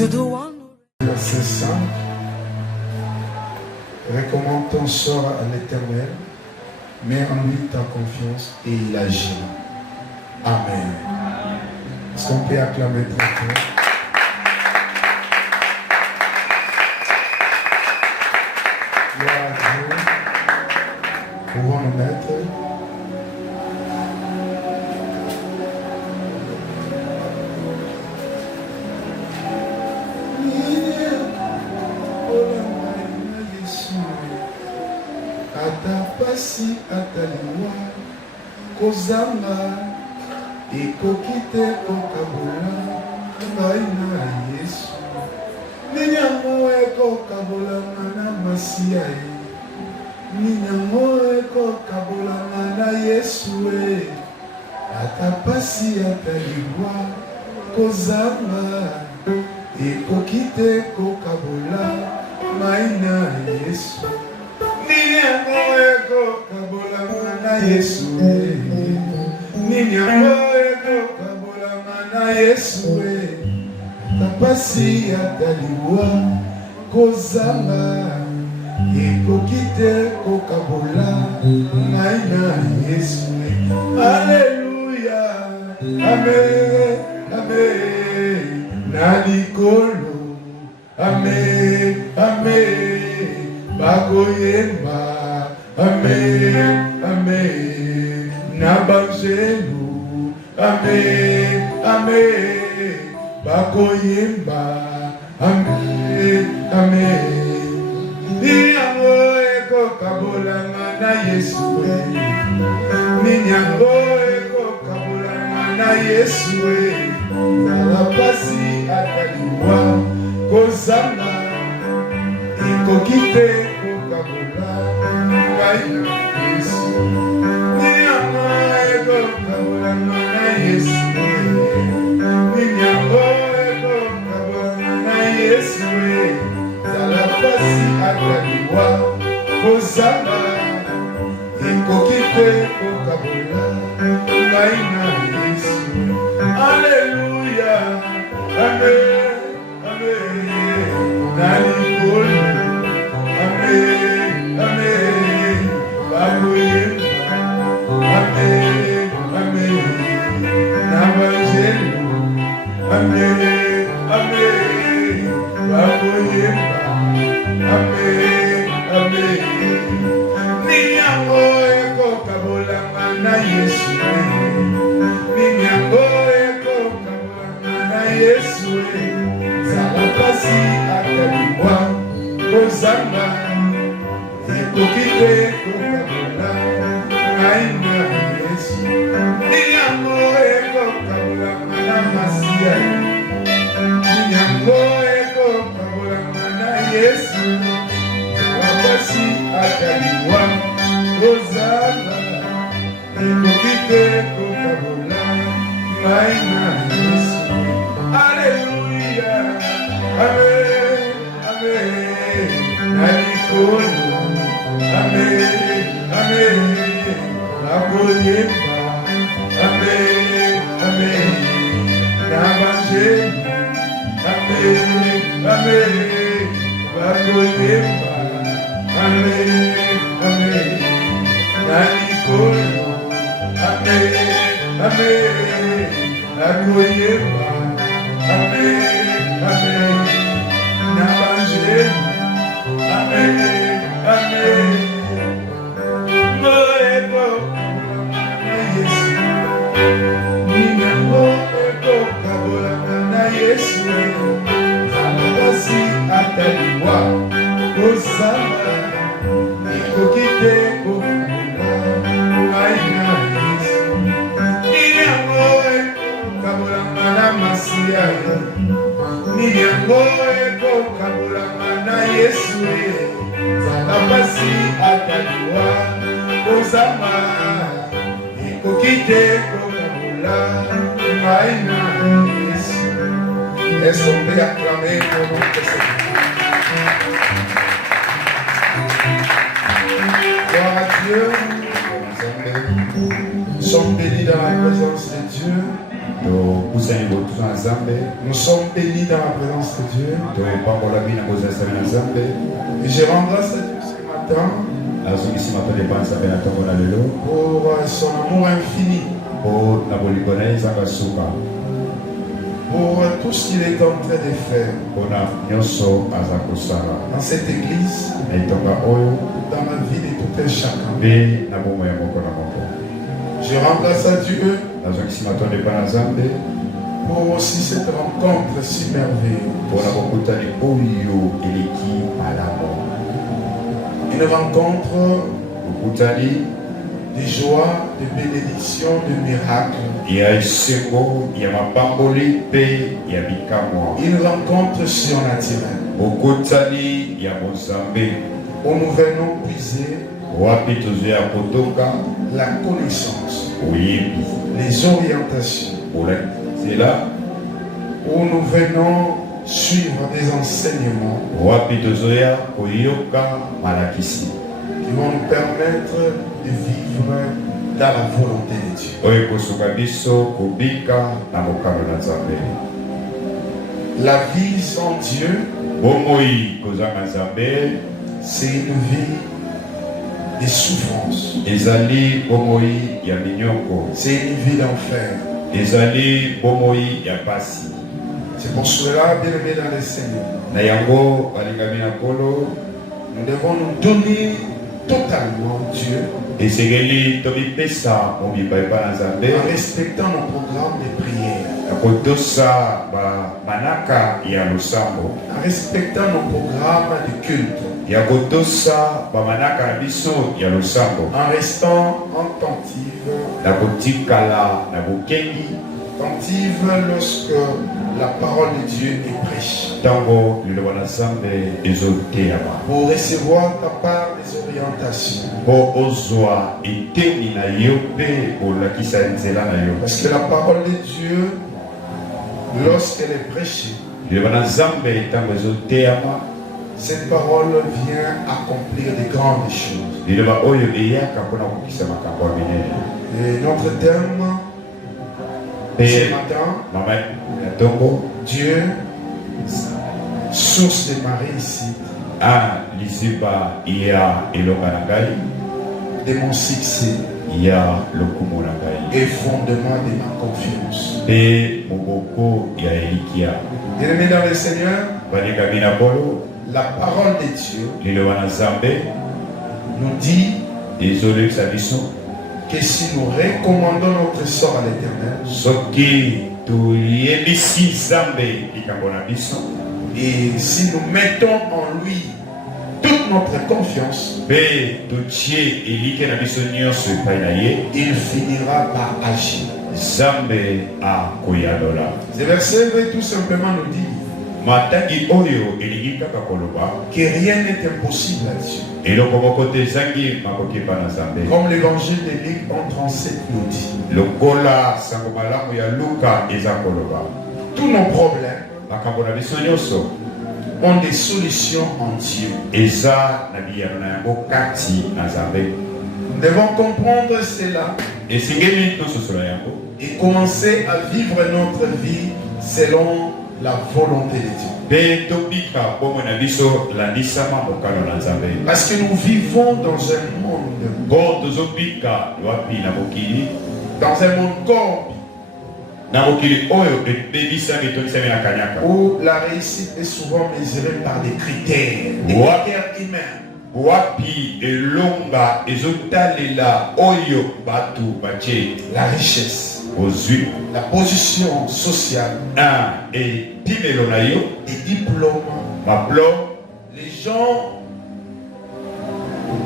to the one. Verset 5. Recommande ton sort à l'Éternel, mets en lui ta confiance et il agira. Amen. Est-ce qu'on peut acclamer pour toi? Gloire à Dieu. Pouvons nous mettre. Atapasi ataliwa kozanga ekokite kokabola ngai na Yesu ninyango ekokabolanga na masiya ye ninyango ekokabolanga na Yesu e atapasi ataliwa kozanga ekokite kokabola ngai na Yesu ninyango ekokabolanga na Yesu ninyango ekokabolanga na Yesu tapasi ataliwa kozanga ekokite kokabola ngai na Yesu. Alleluya, amen, amen, na likolo, amen, amen, bakoyemba, amen, amen, na banzelu, amen, amen, bakoyemba, amen, amen. Ninyango ekokabolanga na Yesu, ninyango ekokabolanga na Yesu, zala pasi ataliwa kozanga ekokite kokabola ngai na Yesu. Ninyango ekokabolanga na Yesu, ninyango ekokabolanga na Yesu, zala pasi ataliwa kozanga ekokite kokabola ngai na Yesu. Alleluya, amen, amen, na likolo, amen, amen, bakoyemba, amen, amen, na banzelu, amen, amen, bakoyemba, amen, amen. Ninyango ekokabolanga na Yesu, ninyango ekokabolanga na Yesu, zala pasi ataliwa kozanga ekokite kokabola ngai na Yesu. Ninyango ekokabolanga na masiya, ninyango ekokabolanga na Yesu, zala pasi ataliwa kozanga ekokite kokabola ngai na Yesu. Alleluya, amen, amen, na likolo, amen, amen, bakoyemba, amen, amen, na banzelu, amen, amen, bakoyemba, amen, amen, na likolo, amen, amen, bakoyemba, amen, amen, na banzelu, amen, amen. Moeko na Yesu, ninyango ekokabolanga na Yesu, zala pasi ataliwa kozanga ekokite kokabola ngai na Yesu. Ninyango ekokabolanga na masiya, ninyango ekokabolanga na Yesu, zala pasi ataliwa kozanga ekokite kokabola ngai na Yesu. Est-ce qu'on peut acclamer pour notre Seigneur? Gloire à Dieu. Nous sommes bénis dans la présence de Dieu. Nous sommes bénis dans la présence de Dieu. Et je rends grâce à Dieu ce matin pour son amour infini, pour tout ce qu'il est en train de faire dans cette église, dans la vie de tout un chacun. Je rends grâce à Dieu pour aussi cette rencontre si merveilleuse. Une rencontre de joie, de bénédiction, de miracle. Une rencontre surnaturelle où nous venons puiser la connaissance, les orientations, où nous venons suivre des enseignements qui vont nous permettre de vivre dans la volonté de Dieu. La vie sans Dieu, c'est une vie de souffrance. C'est une vie d'enfer. C'est pour cela, bien aimé dans le Seigneur, nous devons nous donner totalement Dieu en respectant nos programmes de prière, en respectant nos programmes de culte, en restant attentive lorsque la parole de Dieu est prêchée, pour recevoir ta part des orientations. Parce que la parole de Dieu, lorsqu'elle est prêchée, cette parole vient accomplir de grandes choses. Et notre thème ce matin, Dieu, source de ma réussite, de mon succès et fondement de ma confiance. Bien-aimés dans le Seigneur, la parole de Dieu nous dit que si nous recommandons notre sort à l'Éternel, et si nous mettons en lui toute notre confiance, il finira par agir. Ce verset veut tout simplement nous dire que rien n'est impossible à Dieu. Comme l'évangile de Luc 11:37 nous dit, tous nos problèmes ont des solutions en Dieu. Nous devons comprendre cela et commencer à vivre notre vie selon la volonté de Dieu. Parce que nous vivons dans un monde corrompu, où la réussite est souvent mesurée par des critères humains. La richesse, la position sociale, et diplômes. Les gens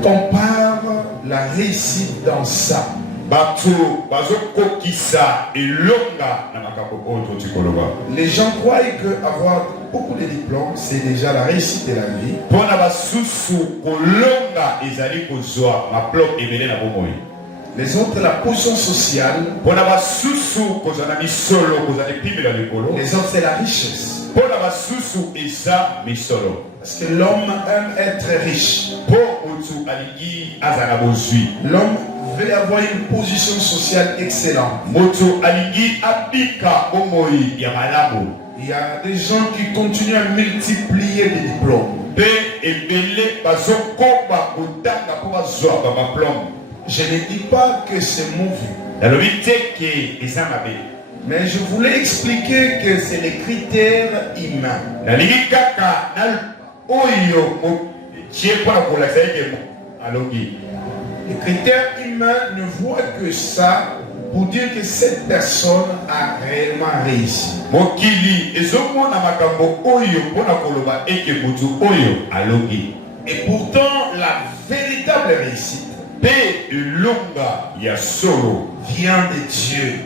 comparent la réussite dans ça. Les gens croient qu'avoir beaucoup de diplômes, c'est déjà la réussite de la vie. Les autres, la position sociale. Les autres, c'est la richesse. Parce que l'homme aime être riche. L'homme veut avoir une position sociale excellente. Il y a des gens qui continuent à multiplier les diplômes. Je ne dis pas que c'est mauvais. Mais je voulais expliquer que c'est les critères humains. Les critères humains ne voient que ça pour dire que cette personne a réellement réussi. Et pourtant, la véritable réussite vient de Dieu.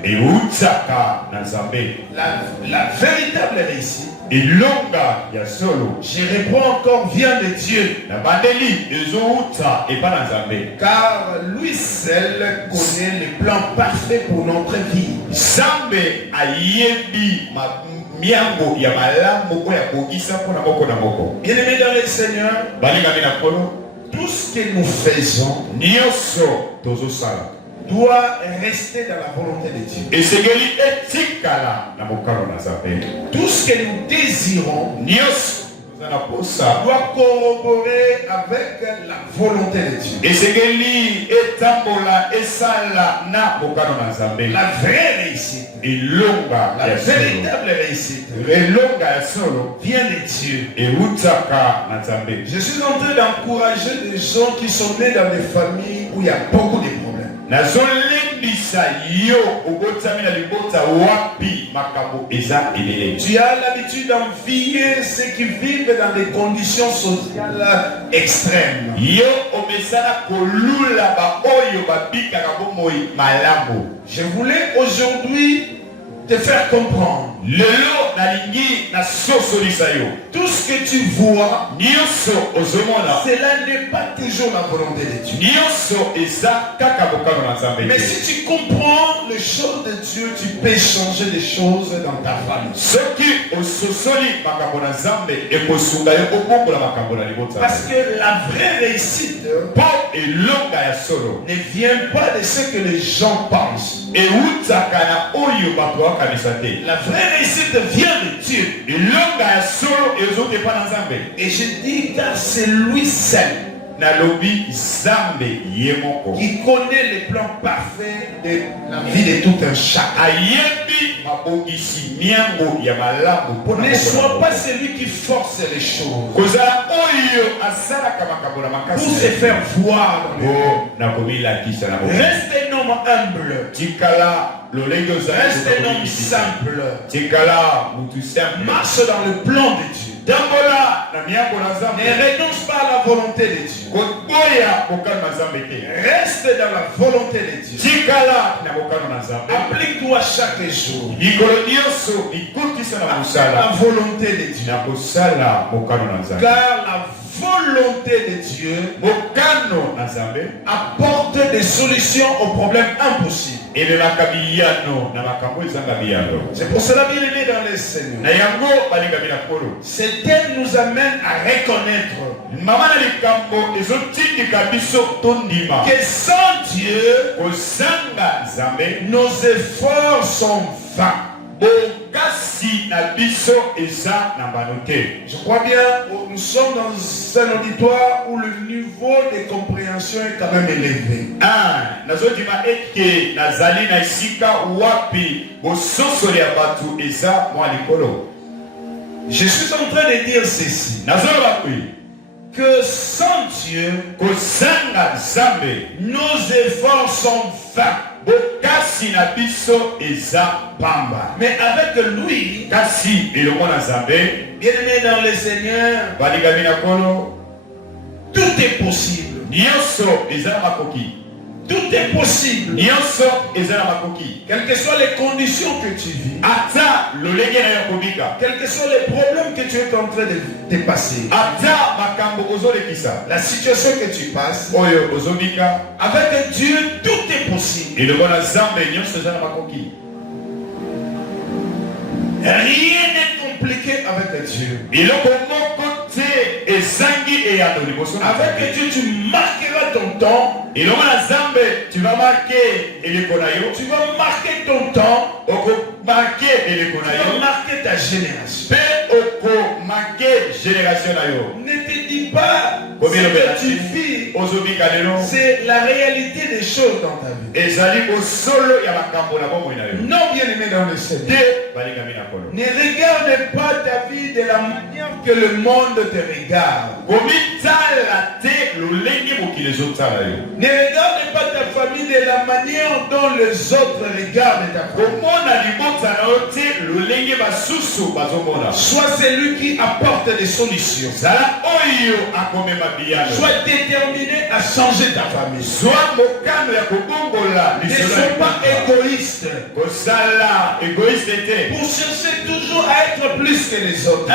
La véritable réussite, je reprends encore, vient de Dieu. Car lui seul connaît les plans parfaits pour notre vie. Bien-aimés dans le Seigneur, tout ce que nous faisons doit rester dans la volonté de Dieu. Tout ce que nous désirons doit corroborer avec la volonté de Dieu. La vraie réussite, la véritable réussite vient de Dieu. Je suis en train d'encourager des gens qui sont nés dans des familles où il y a beaucoup de problèmes. Tu as l'habitude d'envier ceux qui vivent dans des conditions sociales extrêmes. Je voulais aujourd'hui te faire comprendre. Tout ce que tu vois, cela n'est pas toujours la volonté de Dieu. Mais si tu comprends les choses de Dieu, tu peux changer des choses dans ta famille. Parce que la vraie réussite ne vient pas de ce que les gens pensent. La vraie réussite vient de Dieu. Et je dis car c'est lui seul qui connaît les plans parfaits de la vie de tout un chacun. Ne sois pas celui qui force les choses pour se faire voir. Reste un homme humble. Reste un homme simple. Marche dans le plan de Dieu. Ne renonce pas à la volonté de Dieu. Reste dans la volonté de Dieu. Applique-toi chaque jour à la volonté de Dieu. Car la volonté de Dieu apporte des solutions aux problèmes impossibles. C'est pour cela, bien aimé dans le Seigneur, ce thème nous amène à reconnaître que sans Dieu, nos efforts sont vains. Je crois bien, nous sommes dans un auditoire où le niveau de compréhension est quand même élevé. Je suis en train de dire ceci, que sans Dieu, nos efforts sont vains. Mais avec lui, bien-aimé dans le Seigneur, tout est possible. Tout est possible. Quelles que soient les conditions que tu vis, quels que soient les problèmes que tu es en train de passer, la situation que tu passes, avec Dieu, tout est possible. Rien n'est compliqué avec Dieu. Avec Dieu, tu marqueras ton temps. Et le tu vas marquer tu vas marquer ton temps. Tu vas marquer ta génération. Ne te dis pas ce que tu vis, c'est la réalité des choses dans ta vie. Non, bien aimé dans le Seigneur. Ne regarde pas ta vie de la manière que le monde te regarde. Ne regarde pas ta famille de la manière dont les autres regardent ta famille. Sois celui qui apporte des solutions. Sois déterminé à changer ta famille. Ne sois pas égoïste. Pour chercher toujours à être plus que les autres.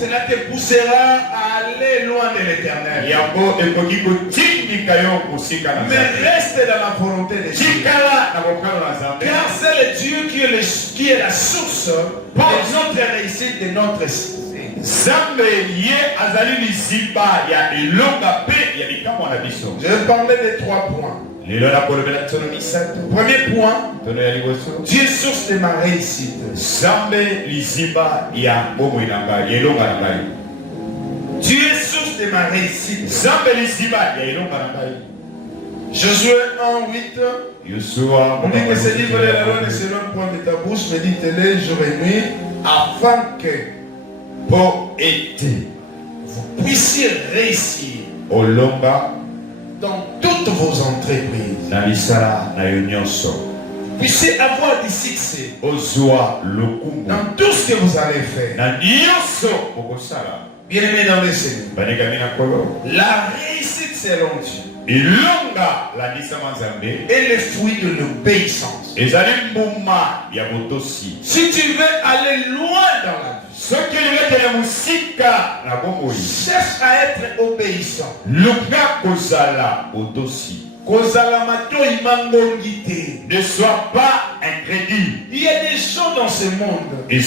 Cela te poussera à aller loin de l'éternel. Mais reste dans la volonté de Dieu. Car c'est le Dieu qui est la source de notre réussite, de notre je vais parler de 3 points. Premier point, Dieu est source de ma réussite. Dieu est source de ma réussite. Josué 1:8. On dit que ce livre de la loi ne se donne point de ta bouche, médite-le jour et nuit, afin que vous puissiez réussir dans toutes vos entreprises. Vous puissiez avoir du succès dans tout ce que vous allez faire. Bien aimé dans le Seigneur, la réussite selon Dieu est le fruit de l'obéissance. Si tu veux aller loin dans la vie, cherche à être obéissant. Ne sois pas incrédule. Il y a des gens dans ce monde. Ils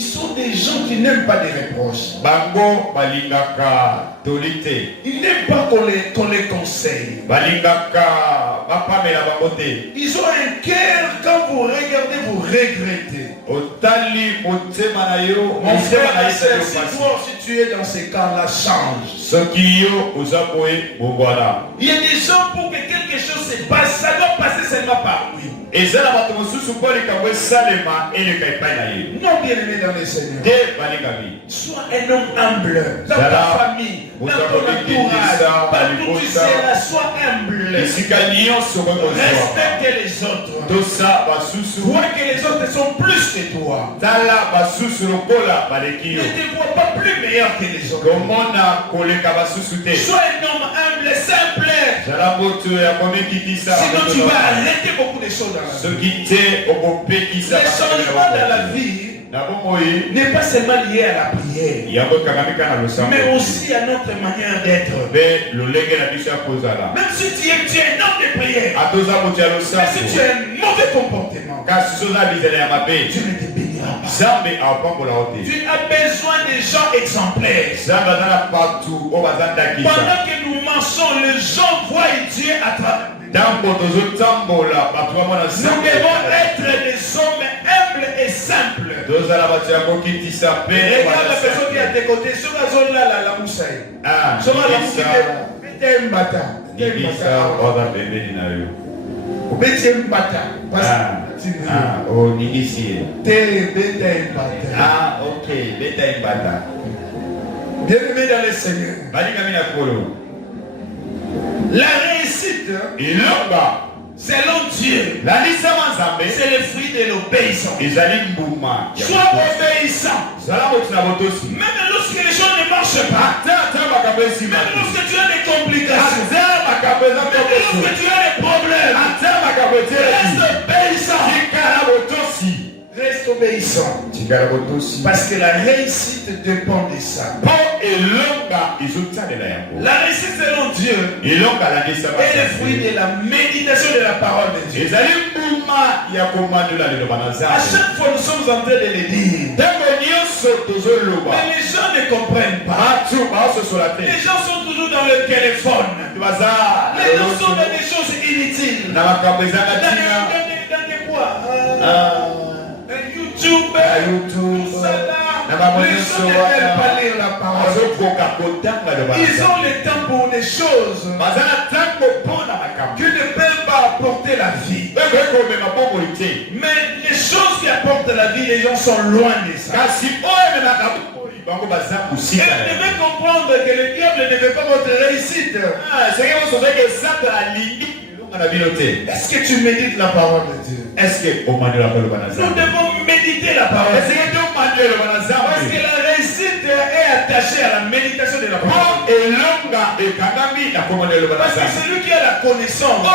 sont des gens qui n'aiment pas des reproches. Ils n'aiment pas qu'on les conseille. Ils ont un cœur, quand vous regardez, vous regrettez. Mon frère, ma soeur, si toi aussi tu es dans ces cas-là, change. Il y a des gens pour que quelque chose se passe, ça doit passer seulement par lui. Non, bien aimé dans le Seigneur. Sois un homme humble dans ta famille, dans ton entourage, partout où tu seras, sois humble. Respecte les autres. Vois que les autres sont plus que toi. Ne te vois pas plus meilleur que les autres. Sois un homme humble, simple. Sinon tu vas arrêter beaucoup de choses dans la vie. Le changement dans la vie n'est pas seulement lié à la prière, mais aussi à notre manière d'être. Même si tu es un homme de prière, mais si tu as un mauvais comportement, Dieu ne te bénira pas. Tu as besoin de gens exemplaires. Pendant que nous marchons, les gens voient Dieu à travers. Nous devons être des hommes humbles et simples. Regarde la personne qui est à tes côtés. Sur la zone là, la moussaille. Sur la moussaille, mettez un bâtard. Mettez un bâtard. Oh, ici. Ah, ok. Mettez un bâtard. Bien aimé dans le Seigneur. La réussite, selon Dieu, c'est le fruit de l'obéissance. Sois obéissant. Même lorsque les choses ne marchent pas, même lorsque tu as des complications, même lorsque tu as des problèmes, reste obéissant. Reste obéissant. Parce que la réussite dépend de ça. La réussite selon Dieu est le fruit de la méditation de la parole de Dieu. À chaque fois, nous sommes en train de le dire. Mais les gens ne comprennent pas. Les gens sont toujours dans le téléphone. Les gens sont dans des choses inutiles. Dans des quoi? YouTube. Tout ça là. Les gens ne veulent pas lire la parole. Ils ont le temps pour des choses qui ne peuvent pas apporter la vie. Mais les choses qui apportent la vie, les gens sont loin de ça. Et vous devez comprendre que le diable ne veut pas votre réussite. Est-ce que tu médites la parole de Dieu? Nous devons méditer la parole. Parce que la réussite est attachée à la méditation de la parole. Parce que celui qui a la connaissance,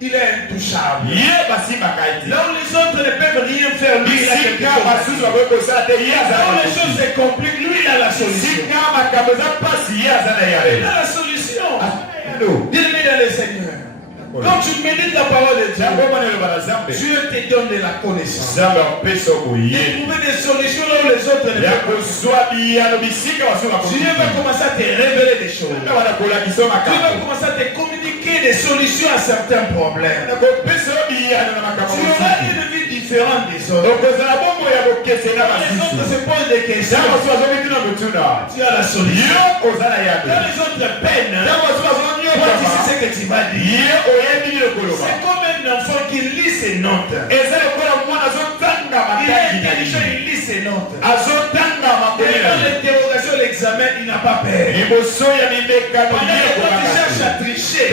il est intouchable. Là où les autres ne peuvent rien faire, lui il a quelque chose. Là où les choses se compliquent, lui il a la solution. Il a la solution. Bien-aimé dans le Seigneur. Quand tu médites la parole de Dieu, Dieu te donne de la connaissance. De trouver des solutions là où les autres ne peuvent pas. Dieu va commencer à te révéler des choses. Dieu va commencer à te communiquer des solutions à certains problèmes. Tu auras une vie différente des autres. Les autres se posent des questions. Tu as la solution. Dans les autres peines, toi tu sais ce que tu vas dire. C'est comme un enfant qui lit ses notes. Il est intelligent, il lit ses notes. Et dans l'interrogation, l'examen, il n'a pas peur. Pendant que tu cherches à tricher,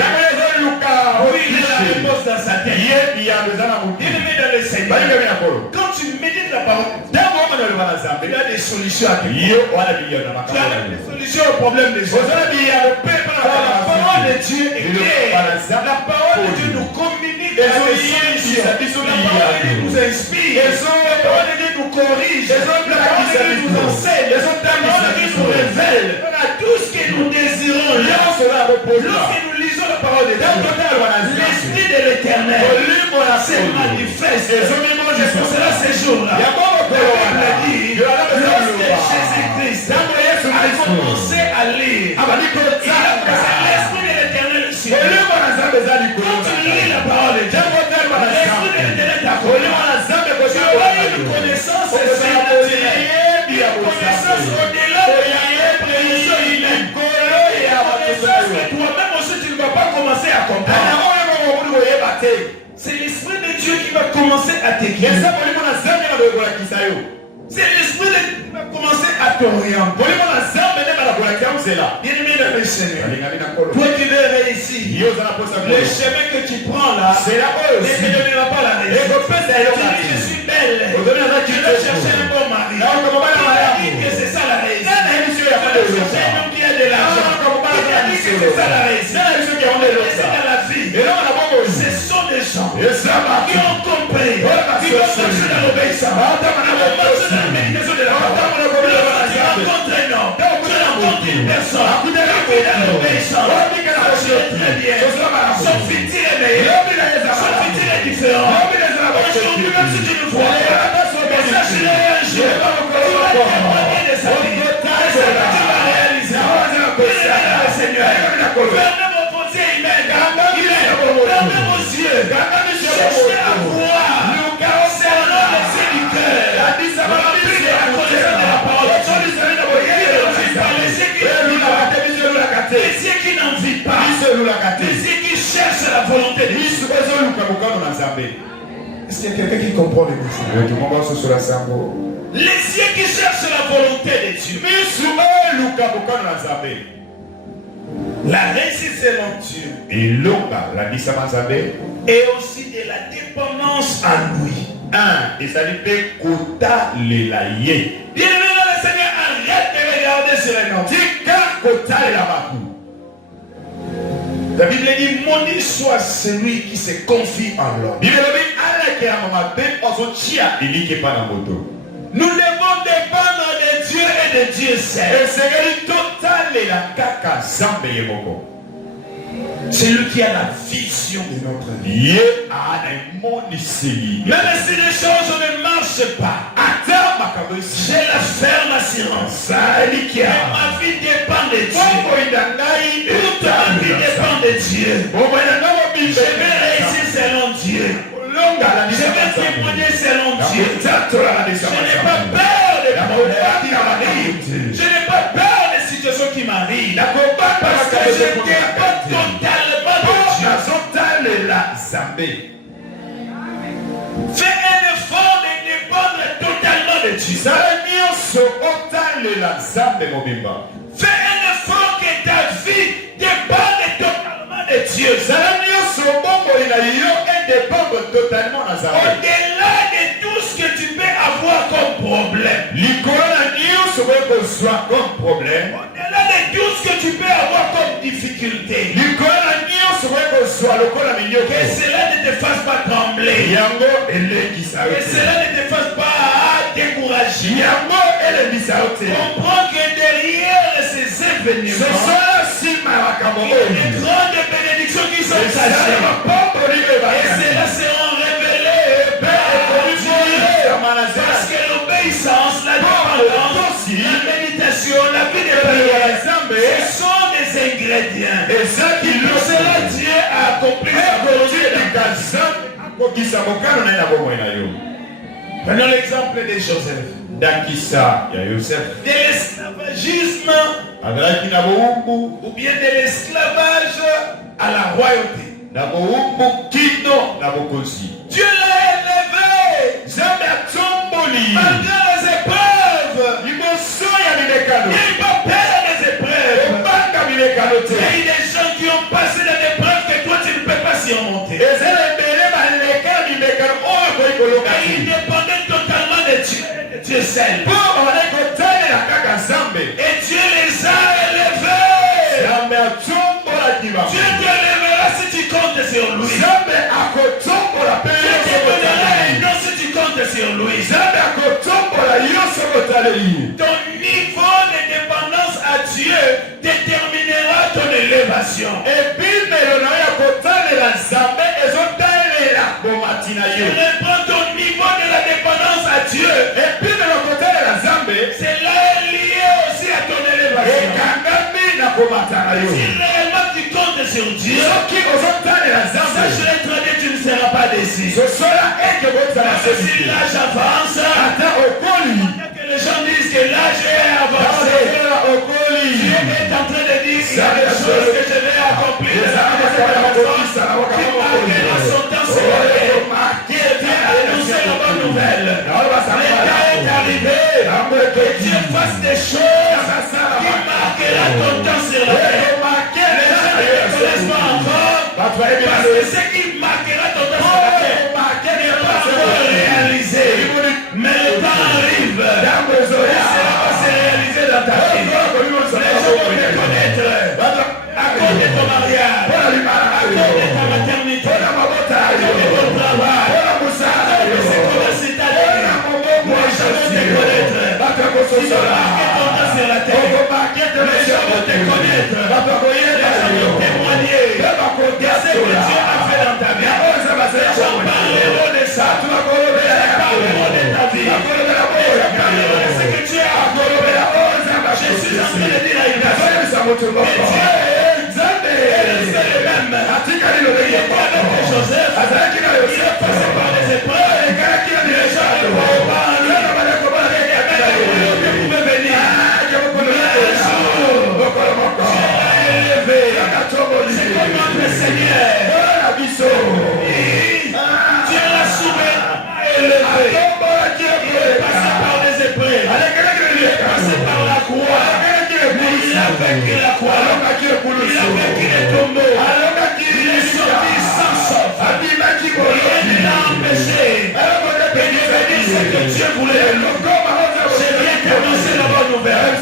oui, il a la réponse dans sa tête. Bien-aimé dans le Seigneur, quand tu médites la parole, il y a des solutions à tes problèmes. Tu as des solutions aux problèmes des autres. La parole de Dieu est claire. La parole de Dieu nous communique des solutions. La parole de Dieu nous inspire. La parole de Dieu nous corrige. La parole de Dieu nous enseigne. La parole de Dieu nous révèle. Tout ce que nous désirons, lorsque nous lisons la parole de Dieu, l'Esprit de l'Éternel se manifeste. C'est pour cela ces jours-là. La Bible dit, lorsque Jésus-Christ a commencé à lire, il a passé l'Esprit de l'Éternel sur lui. Quand tu lis la parole de Dieu, l'Esprit de l'Éternel t'a connu. Tu auras une connaissance surnaturelle, une connaissance au-delà de la compréhension humaine. Une connaissance que toi-même aussi tu ne vas pas commencer à comprendre. C'est l'Esprit de Dieu qui va commencer à t'écrire. C'est l'Esprit de Dieu qui va commencer à t'orienter. Bien-aimé dans le Seigneur, toi qui veux réussir, le chemin que tu prends là ne te donnera pas la réussite. Tu dis je suis belle, tu dois chercher un bon mari. Tu as dit que c'est ça la réussite. Tu dois chercher un homme qui a de l'argent. Tu as dit que c'est ça la réussite. C'est dans la vie. Ce sont des gens qui ont compris, qui vont marcher dans l'obéissance, qui vont marcher dans la méditation de la parole. Tu rencontres un homme, tu rencontres une personne qui vit dans l'obéissance. Marche très bien. Son futur est meilleur. Son futur est différent. Aujourd'hui, même si tu ne vois pas, mais sache-le un jour, tu vas témoigner de sa vie. C'est ce que tu vas réaliser. Seigneur, fermez vos pensées humaines. Fermez vos yeux. Cherchez à voir. Concernant les séducteurs. Remplis de la connaissance de la parole. Les yeux qui n'en vivent pas. Les yeux qui cherchent la volonté de Dieu. Est-ce qu'il y a quelqu'un qui comprend le message? Les yeux qui cherchent la volonté de Dieu. La réussite selon Dieu. Et aussi de la dépendance en lui. Bien-aimé dans le Seigneur, arrête de regarder sur les noms. La Bible dit, maudit soit celui qui se confie en l'homme. Nous devons dépendre de Dieu et de Dieu seul. C'est lui qui a la vision de notre vie. Même si les choses ne marchent pas, j'ai la ferme assurance que ma vie dépend de Dieu. Toute ma vie dépend de Dieu. Je vais réussir selon Dieu. Je vais témoigner selon Dieu. Je n'ai pas peur des problèmes qui m'arrivent. Je n'ai pas peur des situations qui m'arrivent. Parce que je dépends totalement de Dieu. Fais un effort de dépendre totalement de Dieu. Fais un effort que ta vie dépende totalement de Dieu. Au-delà de tout ce que tu peux avoir comme problème. Au-delà de tout ce que tu peux avoir comme difficulté. Que cela ne te fasse pas trembler. Que cela ne te fasse pas décourager. Comprends que derrière ces événements, il y a des grandes bénédictions qui sont cachées. Et cela seront révélées parce que l'obéissance, la dépendance, la méditation, la vie de prière, ce sont des ingrédients. Et pour cela, Dieu a accompli sa volonté. Prenons l'exemple de Joseph. De l'esclavagisme ou bien de l'esclavage à la royauté. Dieu l'a élevé malgré les épreuves. Il n'a pas peur des épreuves. Il y a des gens qui ont passé des épreuves que toi tu ne peux pas surmonter. Et ils dépendaient totalement de Dieu. Dieu seul. Et Dieu les a élevés. Dieu t'élèvera si tu comptes sur lui. Dieu te donnera un nom si tu comptes sur lui. Ton niveau de dépendance à Dieu déterminera ton élévation. Reprends ton niveau de la dépendance à Dieu. C'est là lié aussi à ton élévation. Si réellement tu comptes sur Dieu, sache les traduire, tu ne seras pas déçu. Parce que si l'âge avance, que les gens disent que l'âge est avancé, Dieu est en train de dire qu'il y a des choses que je vais accomplir. Qui marquera son temps célébrer. Qui vient annoncer la bonne nouvelle. Le temps est arrivé que Dieu fasse des choses qui marquera ton temps sur la terre. Les gens ne te connaissent pas encore parce que ce qui marquera ton temps sur la terre n'est pas encore réalisé. Mais le temps arrive et cela va se réaliser dans ta vie. Les gens vont te connaître à cause de ton mariage, à cause de ta maternité, à cause de ton travail, à cause de ce qu'on a c'est-à-dire. Les gens vont te connaître. Si tu marques ton temps sur la terre, les gens vont te connaître. Les gens vont témoigner de ce que Dieu a fait dans ta vie. Les gens parleront de ça. Les gens parleront de ta vie. Les gens parleront de ce que tu as accompli. Je suis en train de dire à une personne que Dieu est resté le même. Il était avec Joseph. Il est passé par les épreuves. Les gens ne voient pas en lui. Dieu pouvait venir. Mais un jour, Dieu l'a élevé. C'est comme notre Seigneur. Dieu l'a souverain élevé. Il est passé par les épreuves. Il est passé par la croix. Mais il a vaincu la croix. Il a vaincu les tombeaux. Il est sorti sans sauf. Rien ne l'a empêché de devenir ce que Dieu voulait. Je viens t'annoncer la bonne nouvelle.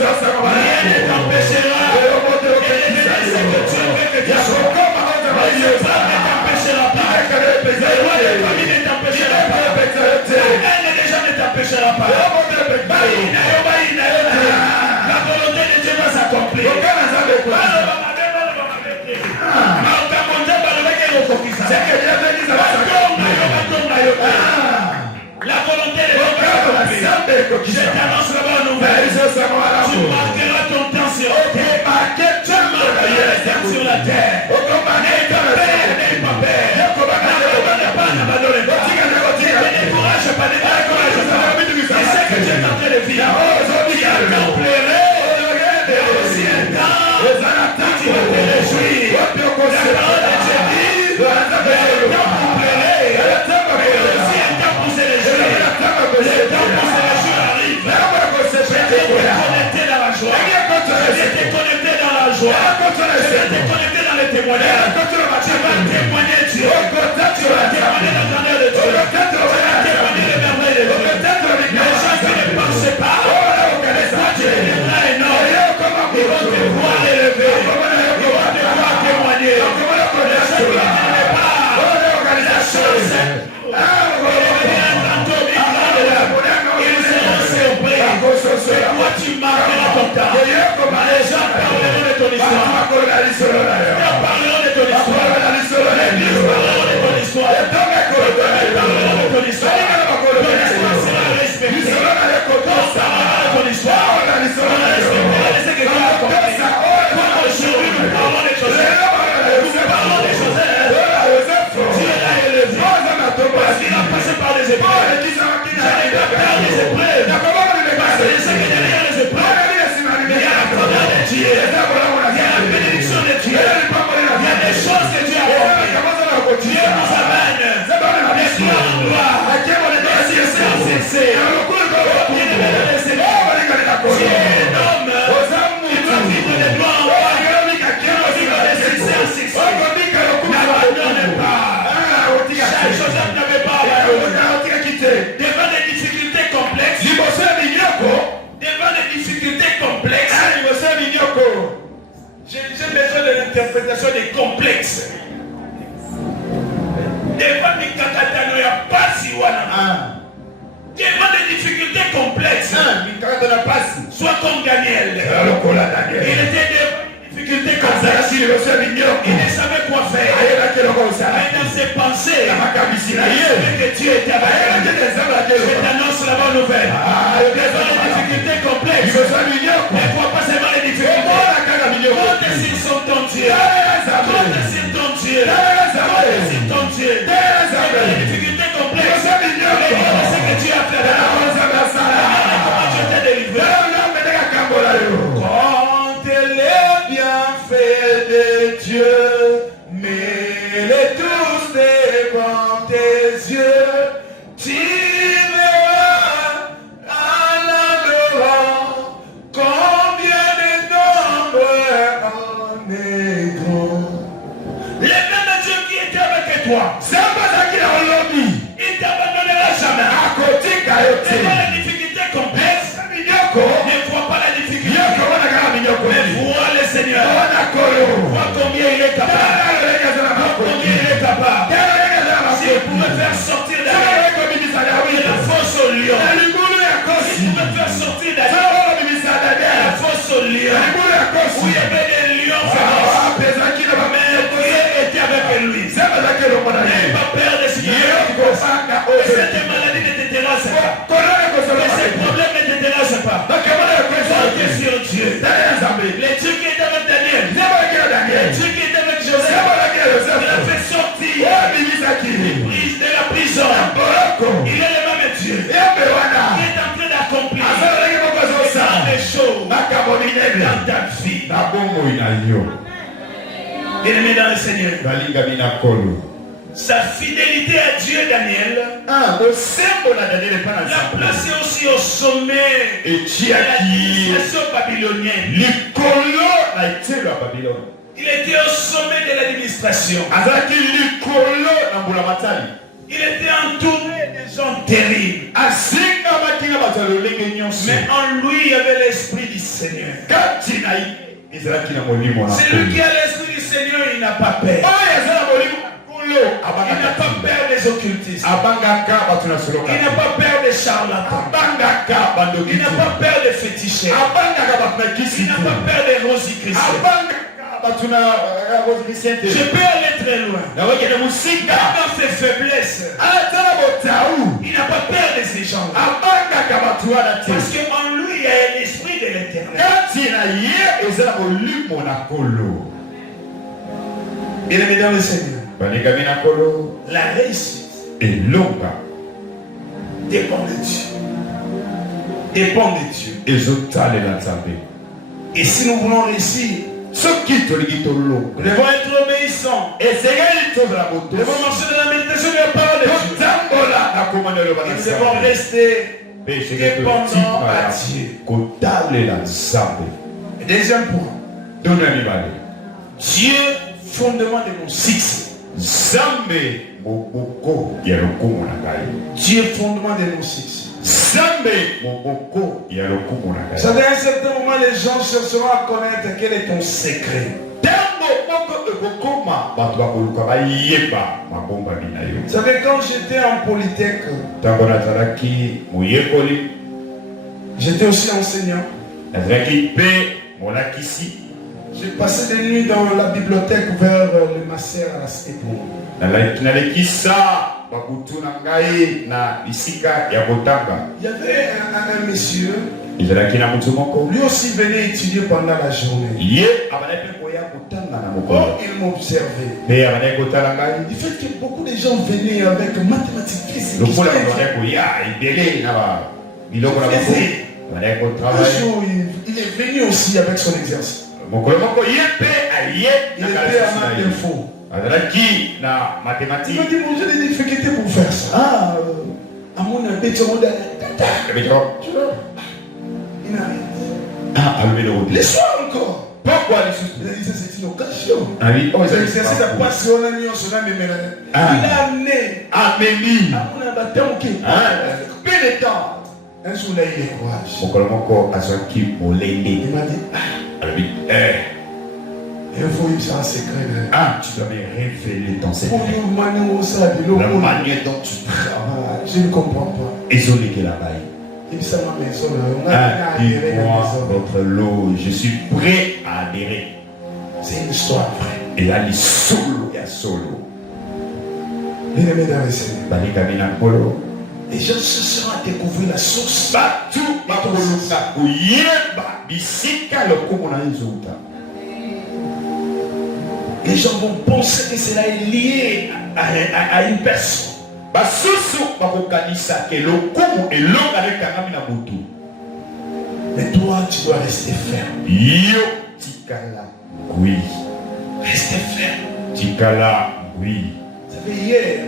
Rien ne t'empêchera de devenir ce que Dieu veut que tu sois. Le peuple ne t'empêchera pas. Le roi de famille ne t'empêchera pas. La haine des gens ne t'empêchera pas. La volonté de Dieu va s'accomplir. Je t'annonce la bonne nouvelle. Tu marqueras ton temps sur la terre. Tu marqueras le temps sur la terre. N'aie pas peur, n'aie pas peur. N'abandonne pas. Ne décourage pas, ne décourage pas. C'est ce que tu es en train de vivre. Tu as tant pleuré. Il y a aussi un temps où tu vas te réjouir. La parole de Dieu dit, il y a un temps pour pleurer. Il y a aussi un temps pour se réjouir. Le temps pour se réjouir arrive. Je vais te connecter dans la joie. Je vais te connecter dans la joie. Je vais te connecter dans le témoignage. Tu vas témoigner Dieu. Tu vas témoigner la grandeur de Dieu. Tu vas témoigner les merveilles de Dieu. Les gens qui ne pensent pas, toi tu deviendras énorme. Ils vont te voir élever. Ils vont te voir témoigner. Les gens qui ne t'aiment pas, la chose, il devient un fantôme, il grandira. Ils seront surpris. Et toi tu marqueras ton temps. Les gens parleront de ton histoire. Ils parleront de ton histoire. L'église parleront de ton histoire. Parleront de ton histoire. Ton histoire sera respectée. Ton parlera de ton histoire. On respectera de ce que tu as accompli. Aujourd'hui nous parlons des choses. Nous parlons des choses. Dieu l'a élevé. Parce qu'il a passé par des épreuves. Je n'ai pas peur des épreuves. Parce que je sais que derrière les épreuves, il y a la grandeur de Dieu. Il y a la bénédiction de Dieu. Il y a des choses que Dieu a accomplies. Dieu nous amène de gloire en gloire. De succès en succès. Bien-aimé dans le Seigneur. Tu es un homme qui doit vivre de gloire en gloire. Qui doit vivre de succès en succès. N'abandonne pas. Joseph n'avait pas abandonné. Devant des difficultés complexes. Devant des difficultés complexes. J'ai besoin de l'interprétation des complexes. Devant des kakatano ya pasi wana. Devant des difficultés complexes. Soit comme Daniel. Il était devant des difficultés complexes. Il ne savait quoi faire. Mais dans ses pensées, il savait que Dieu était avec lui. Je t'annonce la bonne nouvelle. Devant les difficultés complexes, ne vois pas seulement les difficultés. Compte sur ton Dieu. Compte sur ton Dieu. Compte sur ton Dieu. Devant les difficultés complexes, regarde ce que Dieu a fait. Comment Dieu t'a délivré. Compte les bienfaits de Dieu. Mets-les tous devant tes yeux. Tu verras en adorant combien de nombreux en est grand. Le même Dieu qui était avec toi, il t'abandonnera jamais. Devant les difficultés complexes, ne vois pas la difficulté, mais vois le Seigneur. Vois combien il est capable. Vois combien il est capable. S'il pouvait faire sortir de la fosse au lion, s'il pouvait faire sortir de la fosse au lion, où il y avait des lions féroces, mais Dieu était avec lui. N'aie pas peur de ce qui est. Cette maladie ne te terrasse pas. Ces problèmes ne te terrassent pas. Compte sur Dieu. Les Dieu qui est avec Daniel, les Dieu qui est avec Joseph, il a fait sortir de la prison. Il est le même Dieu qui est en train d'accomplir des choses dans ta vie. Bien-aimé dans le Seigneur, sa fidélité à Dieu, Daniel, l'a placé aussi au sommet de l'administration babylonienne. Il était au sommet de l'administration. Il était entouré de gens terribles. Mais en lui, il y avait l'esprit du Seigneur. Celui qui a l'esprit du Seigneur, il n'a pas peur. Il n'a pas peur des occultistes. Il n'a pas peur des charlatans. Il n'a pas peur des féticheurs. Il n'a pas peur des rosicruciens. Je peux aller très loin. Dans ses faiblesses, il n'a pas peur de ces gens. Bien-aimés dans le Seigneur, la réussite dépend de Dieu. Dépend de Dieu. Et si nous voulons réussir, nous devons être obéissants. Nous devons marcher dans la méditation de la parole de Dieu. Et nous devons rester dépendants à Dieu. Et deuxième point, Dieu, fondement de mon succès. Dieu, fondement de mon succès. Vous savez, à un certain moment, les gens chercheront à connaître quel est ton secret. Vous savez, quand j'étais en Polytech, j'étais aussi enseignant. J'ai passé des nuits dans la bibliothèque vers le master à la cité. Il y avait un monsieur. Lui aussi venait étudier pendant la journée. Oh, il m'observait. Du fait que beaucoup de gens venaient avec mathématiques, physiques. Un jour, il est venu aussi avec son exercice. Il était à maths d'info. Il m'a dit, bon, j'ai des difficultés pour faire ça. À mon avis, tu m'as dit, les soirs encore. Pourquoi les soirs? Il a dit, c'est une occasion. L'exercice a passé, on a mis en son âme, il a amené. À mon abattement qui est peu de temps. Un jour là, il est courage. Il m'a dit, il faut y avoir un secret. Tu dois me révéler ton secret. La manière dont tu travailles. Je ne comprends pas. Il dit ça, ma maison. Dis-moi votre lot. Je suis prêt à adhérer. C'est une histoire vraie. Et là, il solo. Bien-aimés dans le Seigneur. Les gens se seront à découvrir la source. Les gens vont penser que cela est lié à une personne. Mais toi, tu dois rester ferme. Rester ferme. Vous savez, hier,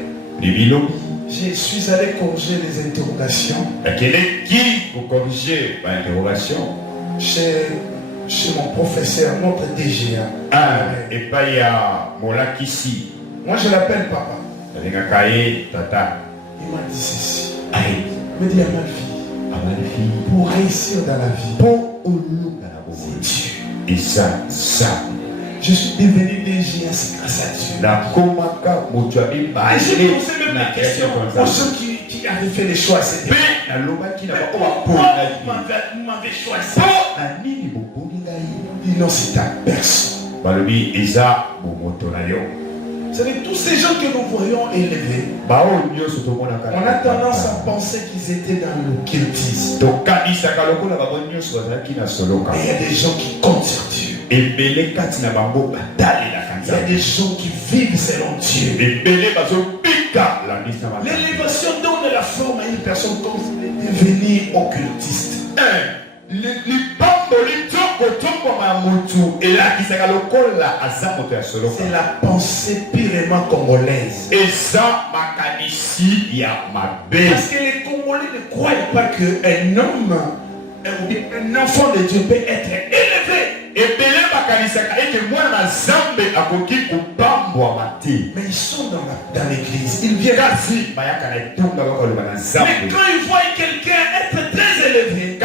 je suis allé corriger les interrogations chez mon professeur, notre DGA. Moi, je l'appelle papa. Il m'a dit ceci. Il me dit, à ma fille, pour réussir dans la vie, c'est Dieu. Et ça. Je suis devenu DGA, c'est grâce à Dieu. Et j'ai posé même la question aux ceux qui avaient fait les choix. C'était pourquoi vous m'avez choisi? Il dit non, c'est ta personne. Vous savez, tous ces gens que nous voyons élevés, on a tendance à penser qu'ils étaient dans l'occultisme. Mais il y a des gens qui comptent sur Dieu. Il y a des gens qui vivent selon Dieu. L'élévation donne la forme à une personne comme devenir occultiste. C'est la pensée purement congolaise. Parce que les Congolais ne croient pas qu'un homme, un enfant de Dieu peut être élevé. Mais ils sont dans l'église. Ils viennent. Mais quand ils voient quelqu'un être très élevé,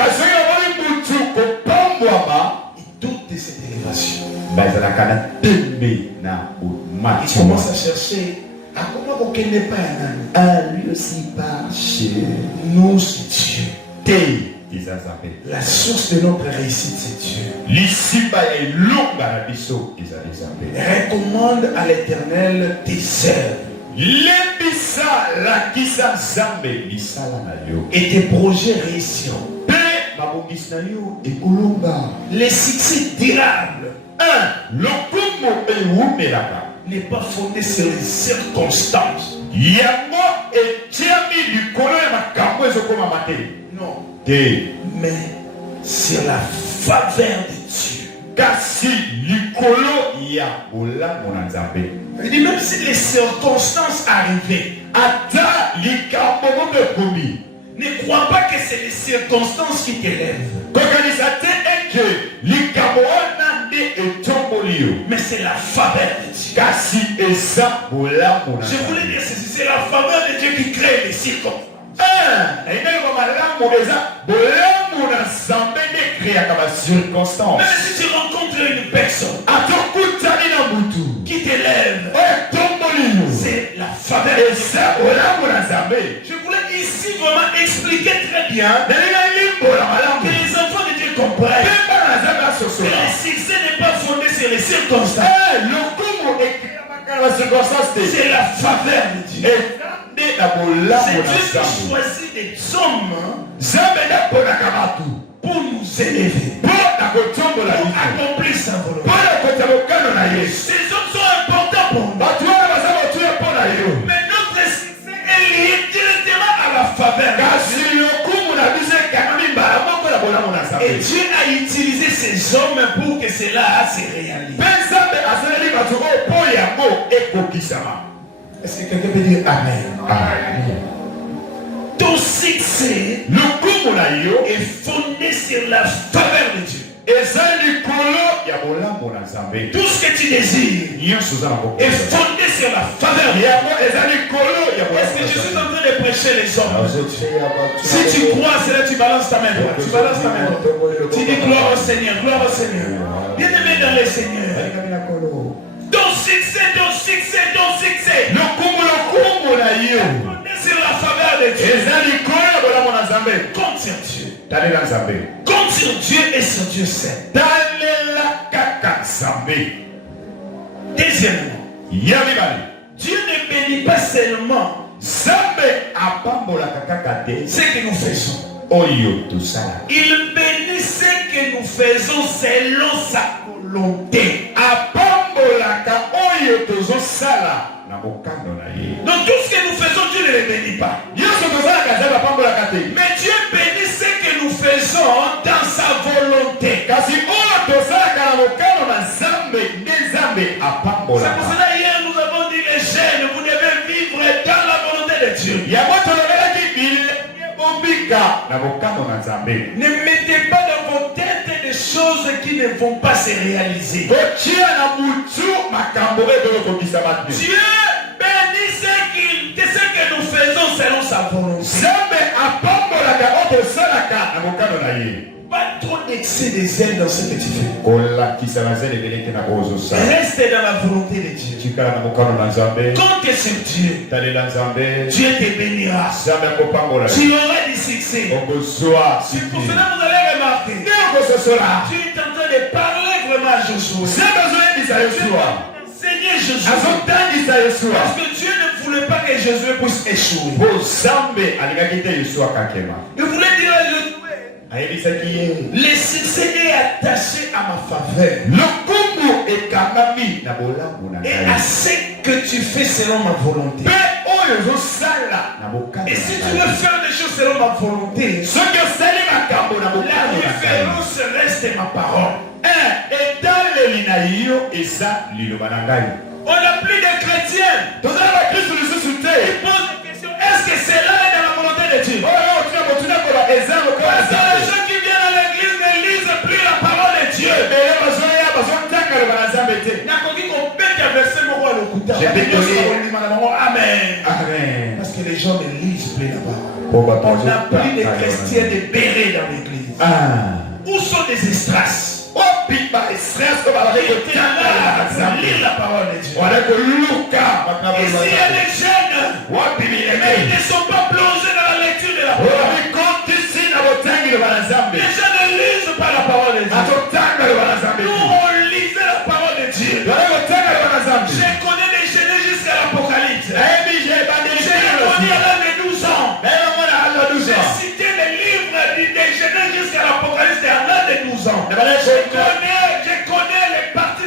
ils doutent de cette élévation. Ils commencent à chercher comment on ne connaît pas un ami. Lui aussi part chez nous, c'est Dieu. La source de notre réussite, c'est Dieu. Recommande à l'Éternel tes œuvres. Et tes projets réussiront. Les succès durables lokumu ewumelaka n'est pas fondé sur les circonstances. yango etiami likolo ya makambo ezokomama te. Non. Te. Mais sur la faveur de Dieu. Kasi likolo ya bolamu na Nzambe. Il dit même si les circonstances arrivaient, ata likambo moko ekomi, ne crois pas que c'est les circonstances qui t'élèvent. kokanisa te eke likambo wana nde etomboli yo, Mais c'est la faveur de Dieu. kasi eza bolamu na Je voulais dire ceci, c'est la faveur de Dieu qui crée les circonstances. naindeloko malamu eza bolamu na Nzambe nde ekreaka bacirconstance. Même si tu rencontres une personne atokutani na mutu qui t'élève, oyo etomboli yo, c'est la faveur de Dieu. eza bolamu na Nzambe. Je voulais ici vraiment expliquer très bien nalinga limbola que malamu les enfants de Dieu comprennent mpe bana na Nzambe que asosola le succès n'est pas fondé sur les circonstances. lokumu ekreamaka na bacirconstance te, C'est la faveur de Dieu. eza nde na bolamu C'est na Dieu qui Nzambe. choisit des hommes Nzambe nde aponaka batu pour nous élever, mpo na kotombola pour biso, accomplir sa mpo volonté. na kota mokano na ye. Ces hommes sont importants pour nous. Bato wana baza motuya mpo na yo, Mais notre succès est lié directement à la faveur. kasi lokumu na biso ekangami mbala moko na bolamu na Et Nzambe. Dieu a utilisé ces hommes pour que cela se réalise. Mpe Nzambe asaleli bato oyo mpo yango ekokisama. Est-ce que quelqu'un peut dire Amen? Amen. Ton succès Lokumu na yo est fondé sur la faveur de Dieu. eza likolo ya bolamu na Nzambe. Tout ce que tu désires Nyonso eza na maboko est na Nzambe. fondé sur la faveur de Dieu. yango eza likolo ya Est-ce bolamu que na je suis Nzambe. en train de prêcher les hommes? Si Si tu crois, c'est là tu balances ta main droite. Tu balances ta main droite. Tu dis gloire au Seigneur, gloire au Seigneur. Bien-aimé dans le Seigneur. Ton succès, ton succès, ton succès. lokumu na yo Fondé sur la faveur de Dieu. eza likolo ya bolamu na Nzambe. Compte sur Dieu. Talela Nzambe, Compte sur Dieu et sur Dieu seul. talela kaka Nzambe. Deuxièmement, Ya mibali, Dieu ne bénit pas seulement Nzambe apambolaka kaka te ce que nous faisons. oyo tosala, Il bénit ce que nous faisons selon sa volonté. apambolaka oyo tozosala na mokano na ye. Donc tout ce que nous faisons, Dieu ne le bénit pas. Nyonso tosalaka Nzambe apambolaka te, Mais Dieu bénit ce que nous faisons dans sa volonté. kasi oyo tosalaka na mokano na Nzambe nde Nzambe C'est pour apambolaka. cela hier nous avons dit les jeunes, vous devez vivre dans la volonté de Dieu. yango tolobelaki bilenge bombika na mokano na Nzambe. Ne mettez pas dans vos têtes des choses qui ne vont pas se réaliser. kotia na mutu makambo oyo ekokisama te. Dieu bénit ce que nous faisons selon sa volonté. Nzambe apambolaka oyo tosalaka na mokano na ye. Pas trop d'excès de zèle dans ce que tu fais. kolakisa na zele ebeleke na oyo ozosala. Reste dans la volonté de Dieu. tikala na mokano na Nzambe, Compte sur Dieu. talela Nzambe, Dieu te bénira. Nzambe akopambola yo. Tu auras du succès. okozwa C'est pour siki cela que vous allez remarquer. nde okososola. Dieu est en train de parler vraiment à Josué. Nzambe azoyebisa Dieu Yosua, va enseigner Josué. azotangisa Yosua Parce que Dieu ne voulait pas que Josué puisse échouer. po Nzambe alingaki te Yosua kakema. Il voulait dire à Josué, ayebisaki ye le succès est attaché à ma faveur lokumu ekangami na bolamu na et à ngai ce que tu fais selon ma volonté. mpe oyo ozosala na bokano Et si tu na veux ngai. faire des choses selon ma volonté, soki osali makambo na la bokano na ngai, référence reste ma parole. etaleli na yo eza liloba na ngai. On n'a plus de chrétiens. tozala bakristu lisusu Ils te posent des questions. Est-ce que cela est dans la volonté de Dieu? oyo otuna kotuna koba eza lokola Parce que les Nzambe. gens qui viennent à l'église ne lisent plus la parole de Dieu. ebele bazoya bazotanga loba na Nzambe te. Nakoki kopeta verset moko ya lokuta. Je vais donner- Amen. Amen. Parce que les gens ne lisent plus la parole. Po bato On n'a plus de bazotanga chrétiens loba na de bérets dans l'église. Nzambe. Où sont des estraces? opiba estress ko balaki Qui étaient kotanga loba na là pour Nzambe. lire la parole de Dieu. wala koluka makambo Et loba s'il y na a Nzambe. des jeunes, wapi mais ils bilenge ne sont pas plongés dans la lecture de la parole. obikotisi na botangi loba na Nzambe. Les gens ne lisent pas la parole de Dieu. atotanga loba na Nzambe. Nous, on lisait la parole de Dieu. wala kotanga loba na Nzambe. Je connais des jeunes jusqu'à l'Apocalypse. nayebi je J'ai ebandeli connu à l'âge de 12 ans. nayebi mwana alwa 12 J'ai ans. cité les livres des jeunes jusqu'à l'Apocalypse à l'âge de 12 ans. Na bale Je connais les parties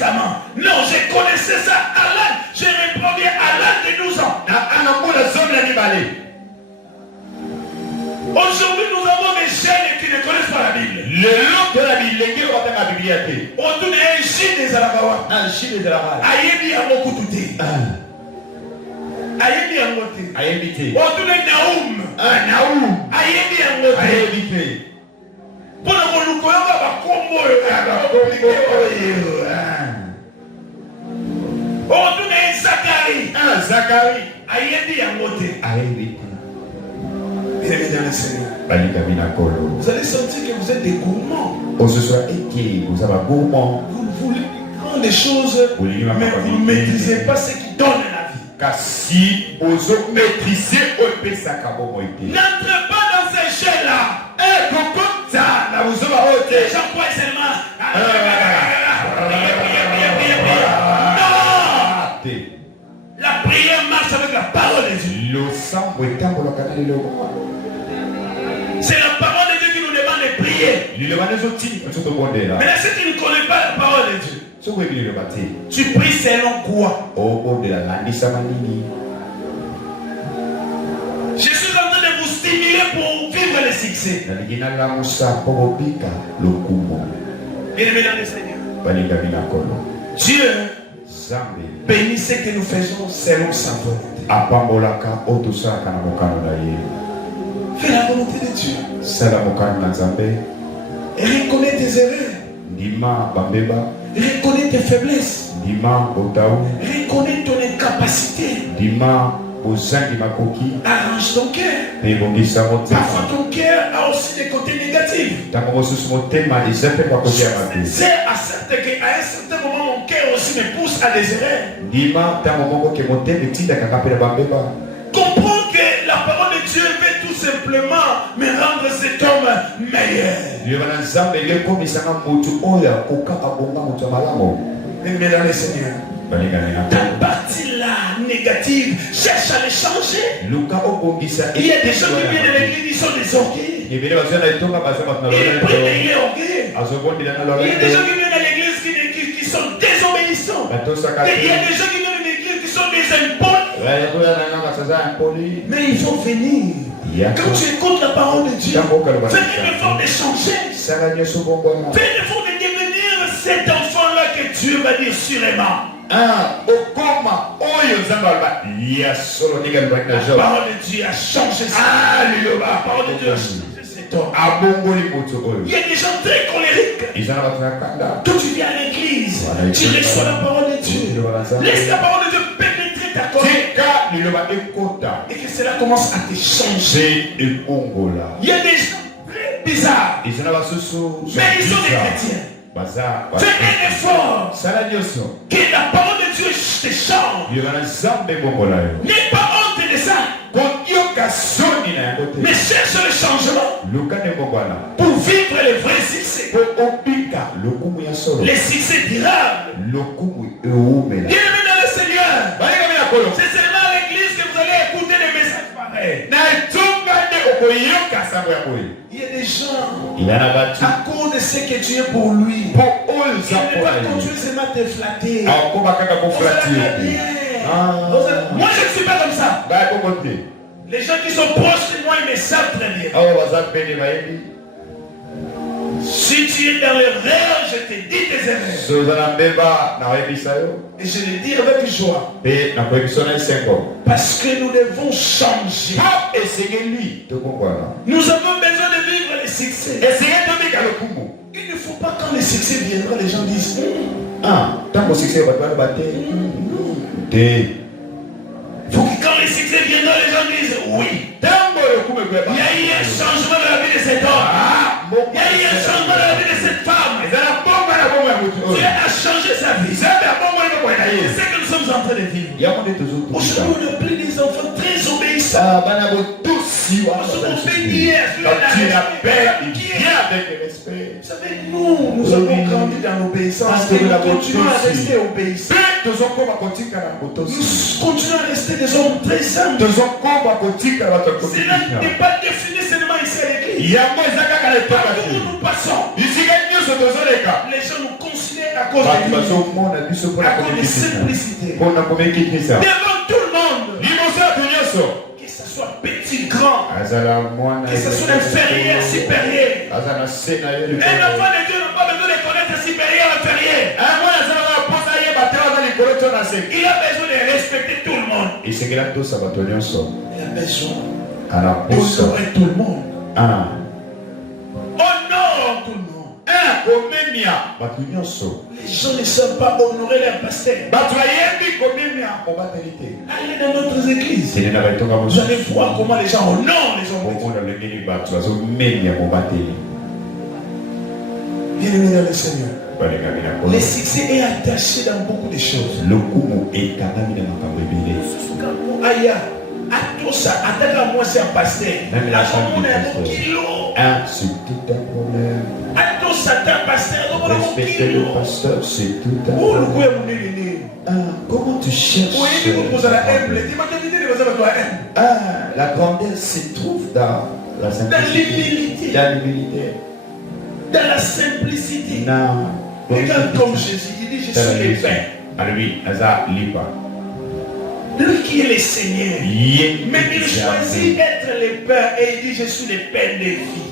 Testament. Non, je connaissais ça à l'âge. Je réponds bien à l'âge de 12 ans. Aujourd'hui, nous avons des jeunes qui ne connaissent pas la Bible. On tourne un chien des Alagawa. Ayebi a beaucoup douté. Ayebi a moté. On tourne un Naoum. Ayebi a moté. Pour le coup, on va combo. On tourne un Zacharie. Ayebi a moté. Bien aimé dans le Seigneur. Vous allez sentir que vous êtes des gourmands. Vous voulez prendre des choses, mais vous ne maîtrisez pas ce qui donne la vie. N'entrez pas dans ces jeux-là. Les gens croient seulement. Non. La prière marche avec la parole de Dieu. C'est la parole de Dieu qui nous demande de prier. Mais là, si tu ne connais pas la parole de Dieu, tu pries selon quoi? Je suis en train de vous stimuler pour vivre le succès. Bien-aimé dans le Seigneur. Dieu bénit ce que nous faisons selon sa volonté. Fais la volonté de Dieu. Et reconnais tes erreurs. Reconnais tes faiblesses. Reconnais ton incapacité. Arrange ton cœur. Parfois ton cœur a aussi des côtés négatifs. C'est à un certain moment mon cœur aussi me pousse à des erreurs. Comprends que la parole de Dieu veut tout simplement me rendre cet homme meilleur. Mais dans le Seigneur, ta partie-là négative, cherche à les changer. Il y a des gens qui viennent de l'église, ils sont des orgueils. Ils prennent les orgueils. Il y a des gens qui viennent de l'église qui sont désobéissants. Et il y a des gens qui viennent de l'église qui sont des impolis. Mais il faut venir. Quand tu écoutes la parole de Dieu, fais l'effort de changer. Fais l'effort de devenir cet enfant-là que Dieu va dire sûrement. La parole de Dieu a changé ça. La parole de Dieu a changé cet homme. Il y a des gens très colériques. Quand tu viens à l'église, tu reçois la parole de Dieu. Laisse la parole de Dieu pénétrer ta colère. Et que cela commence à te changer. Il y a des gens très bizarres. Mais ils sont des chrétiens. Fais un effort. Que la parole de Dieu te change. N'aie pas honte de ça. Mais cherche le changement pour vivre le vrai succès. Le succès durable. Bien-aimé dans le Seigneur, c'est seulement à l'église que vous allez écouter des messages pareils. Il y a des gens, à cause de ce que tu es pour lui, il ne va continuer seulement à te flatter. Moi je ne suis pas comme ça. Les gens qui sont proches de moi, ils me savent très bien. Si tu es dans l'erreur, je te dis tes erreurs. Et je le dis avec joie. Parce que nous devons changer. Nous avons besoin de vivre le succès. Il ne faut pas quand le succès viendra, les gens disent il faut que quand le succès viendra, les gens disent oui. Il y a eu un changement dans la vie de cet homme. Il y a eu un changement dans la vie de cette femme. Dieu a changé sa vie. C'est ce que nous sommes en train de vivre. Aujourd'hui, on a pris des enfants très obéissants. Nous sommes obéis Vous savez, nous avons grandi dans l'obéissance et nous continuons à rester obéissants. Nous continuons à rester des hommes très simples. Cela n'est pas défini seulement ici à l'église. Partout où nous passons, les gens nous considèrent à cause de simplicité. Devant tout le monde. Que ce soit petit, grand. Que ce soit inférieur, supérieur. Un enfant de Dieu n'a pas besoin de connaître supérieur, inférieur. Il a besoin de respecter tout le monde. Il a besoin d'honorer tout le monde. Honore tout le monde. Les gens ne savent pas honorer leur pasteur. Allez dans notre église. Vous allez voir comment les gens honorent les hommes. Bien-aimé dans le Seigneur. Le succès est attaché dans beaucoup de choses. Aya, atosa, ataka moi c'est un pasteur. Même la chambre c'est tout un problème. Atosa, t'es un pasteur. Respecter le pasteur, c'est tout un problème. Comment tu cherches la grandeur se trouve dans la simplicité, dans l'humilité, dans la simplicité. Non. Regarde comme Jésus, il dit, je suis le pain. Lui qui est le Seigneur. Mais il choisit d'être le pain et il dit, je suis le pain des filles.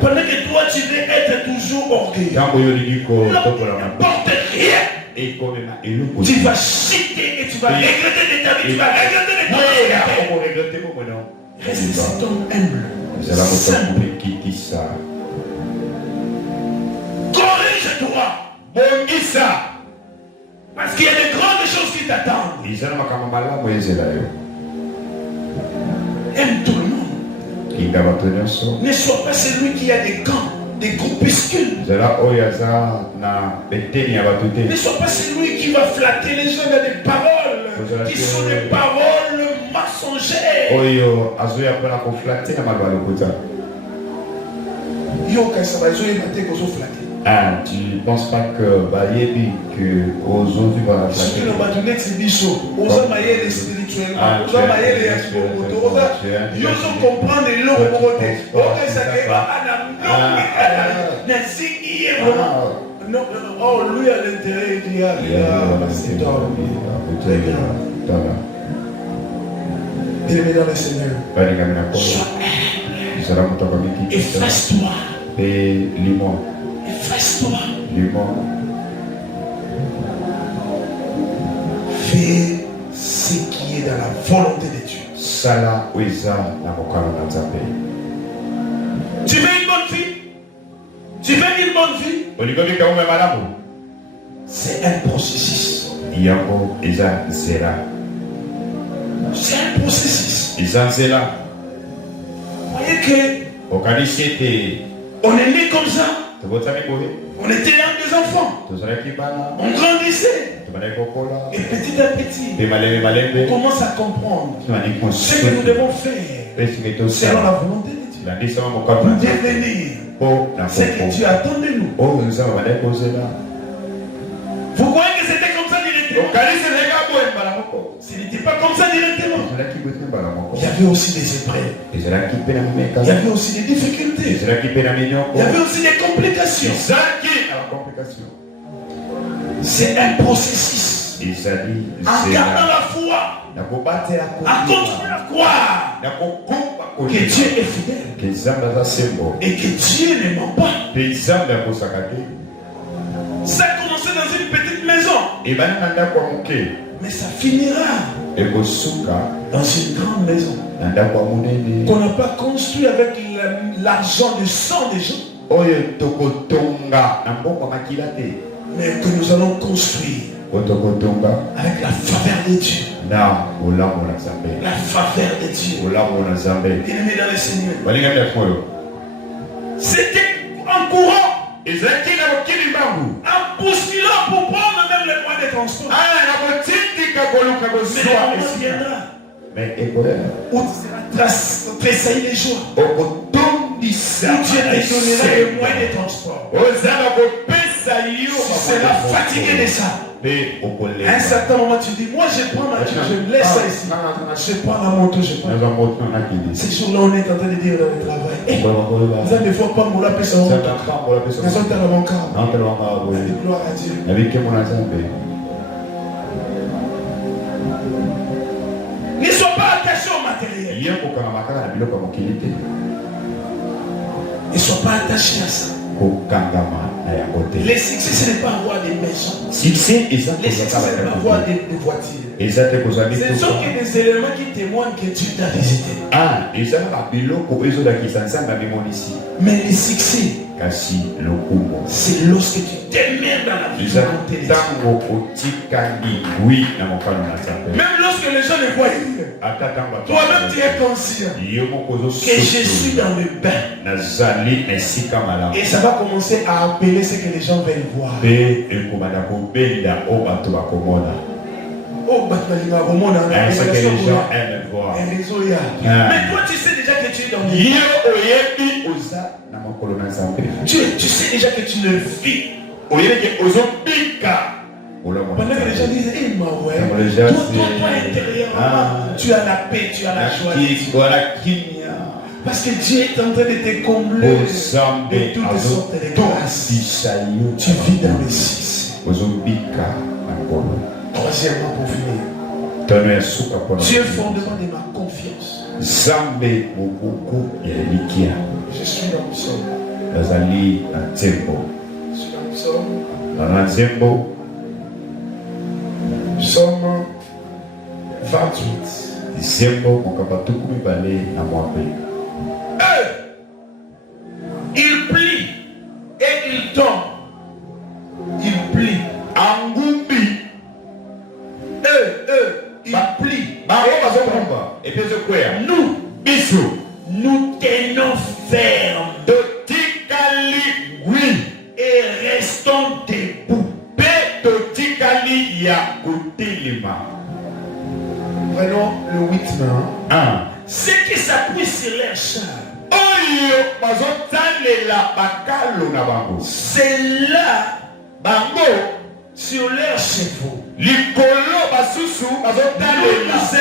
Pendant que toi, tu veux être toujours orgueilleux. N'importe rien. Tu vas chuter et tu vas regretter de ta vie. Tu vas regretter de ta vie. Reste cet homme humble. Simple. Corrige-toi. Parce qu'il y a de grandes choses qui t'attendent. Aime tout le monde. Ne sois pas celui qui a des camps, des groupuscules. Ne sois pas celui qui va flatter les gens dans des paroles qui sont des paroles mensongères. Yo, quand ça va, ils ont ématé qu'on soit flatté. Tu ne penses pas que aux autres tu vas flatter? Si tu n'as pas donné ces bichons, aux hommes ailleurs spirituellement, aux hommes ailleurs les spirituellement, ils ont comprendre les longs côtés. Ok, ça fait non, oh, lui à l'intérieur, il dit, c'est tort. Bien-aimé dans le Seigneur, sois humble. Efface-toi. Efface-toi. Fais ce qui est dans la volonté de Dieu. Tu veux une bonne vie? Tu veux une bonne vie? C'est un processus. C'est un processus. Vous voyez que on est né comme ça. On était là des enfants. On grandissait. Et petit à petit, on commence à comprendre ce que nous devons faire selon la volonté de Dieu. Pour devenir ce que Dieu attend de nous. Vous croyez que c'était comme ça directement? Ce n'était pas comme ça directement. Il y avait aussi des épreuves. Il y avait aussi des difficultés. Il y avait aussi des complications. C'est un processus. En gardant la foi, en continuant à croire que Dieu est fidèle et que Dieu ne ment pas. Ça a commencé dans une petite maison, mais ça finira dans une grande maison qu'on n'a pas construit avec l'argent du sang des gens, mais que nous allons construire avec la faveur de Dieu. La faveur de Dieu. Bien-aimé dans le Seigneur, c'était en courant, en bousculant pour prendre même les moyens de transport. Mais le moment viendra où tu seras tressailli les jours, où Dieu te donnera les moyens de transport. Tu seras fatigué de ça. À un certain moment, tu dis, moi je prends ma voiture, je laisse ça ici. Je prends la moto, je prends. Ces jours-là, on est en train de dire dans le travail. Vous avez des fois pas mon lapin, ça va. Nous sommes dans mon cas. Gloire à Dieu. Ne sois pas attaché au matériel. Ne sois pas attaché à ça. Les succès, ce n'est pas avoir des maisons. Les succès, ce n'est pas avoir des voitures. Ce sont que des éléments qui témoignent que Dieu t'a visité. Mais les succès, c'est lorsque tu t'aimes dans la vie. Même lorsque les gens ne voient rien, toi-même tu es conscient que je suis dans le bain. Et ça va commencer à appeler ce que les gens veulent voir. Ce que les gens aiment voir. Mais toi tu sais déjà que tu es dans le bain. Tu sais déjà que tu le vis. Pendant que les gens disent, eh ma ouais, toi intérieurement, tu as la paix, tu as la joie. Parce que Dieu est en train de te combler de toutes sortes de grâces. Tu vis dans le 6. Troisièmement, pour finir, Dieu est le fondement de ma confiance. Je suis dans le psaume. Je suis dans le psaume. Psaume 28. Il plie et il tombe. Il plie. Il plie. Nous tenons ferme et restons debout. Prenons le 8 mains. Ceux qui s'appuient sur leur char, c'est là sur leurs chevaux. Nous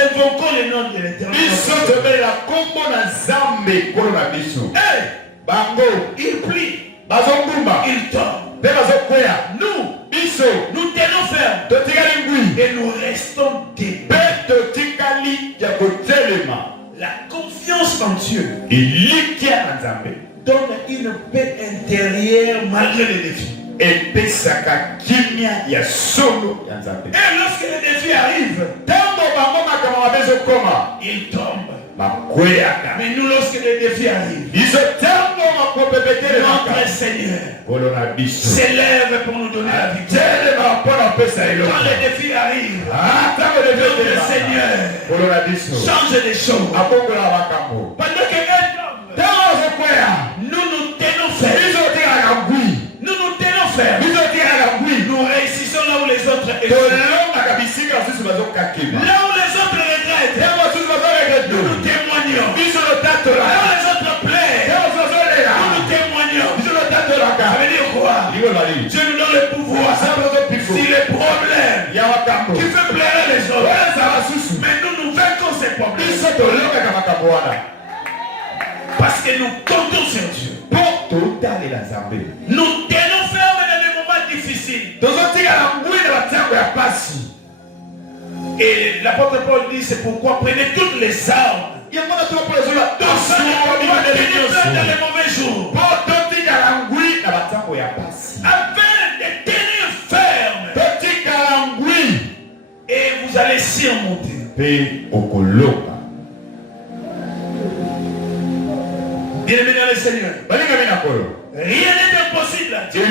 invoquons le nom de l'Éternel. Il plie, il tombe. Nous tenons ferme et nous restons debout. La confiance en Dieu donne une paix intérieure malgré les défis. Et lorsque les défis arrivent, ils tombent. Mais nous, lorsque les défis arrivent, notre Seigneur s'élève pour nous donner la victoire. Quand les défis arrivent, notre Seigneur change les choses. Pendant que nous nous tenons fermes. Nous nous tenons fermes. Nous réussissons là où les autres échouent. Là où les autres regrettent, nous nous témoignons. Là où les autres plaident, nous nous témoignons. Ça veut dire quoi? Dieu nous donne le pouvoir. Si les problèmes qui fait pleurer les autres, mais nous vainquons ces problèmes. Parce que nous comptons sur Dieu. Nous tenons ferme dans les moments difficiles. Et l'apôtre Paul dit, c'est pourquoi prenez toutes les armes. Dans les mauvais jours. Afin de tenir ferme. Et vous allez surmonter. Bien-aimé dans le Seigneur, rien n'est impossible à Dieu.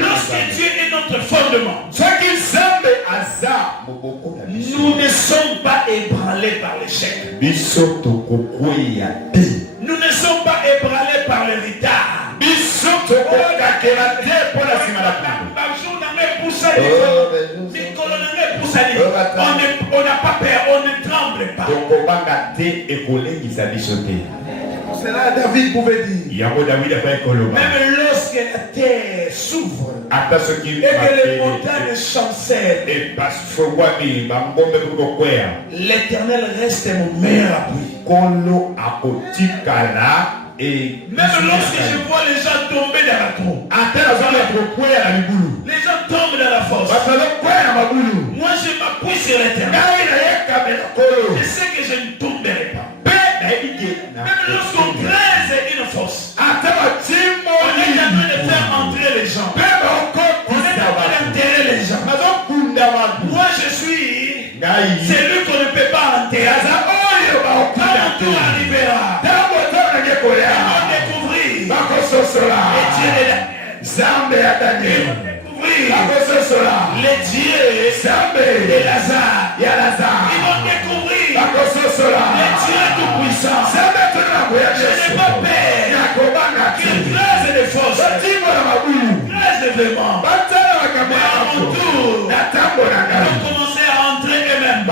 Lorsque Dieu est notre fondement, nous ne sommes pas ébranlés par l'échec. Nous ne sommes pas ébranlés par le retard. On n'a pas peur, on ne tremble pas. Cela David pouvait dire. Même lorsque la terre s'ouvre, et que les montagnes chancellent, l'Éternel reste mon meilleur appui. Et même lorsque je vois les gens tomber dans la trompe, les gens tombent dans la fosse, moi je m'appuie sur l'Éternel. Je sais que je ne tomberai pas. Même lorsqu'on creuse une fosse, on est en train de faire entrer les gens, on est en train d'enterrer les gens. Moi je suis celui qu'on ne peut pas enterrer. Quand mon tour arrivera, ils vont découvrir les dieux de la Zambé à Daniel. Les dieux de Lazare. Ils vont découvrir les dieux tout-puissants. Je n'ai pas peur qu'ils creusent des fosses, creusent des vêtements. Mais à mon tour, ils vont commencer à entrer eux-mêmes.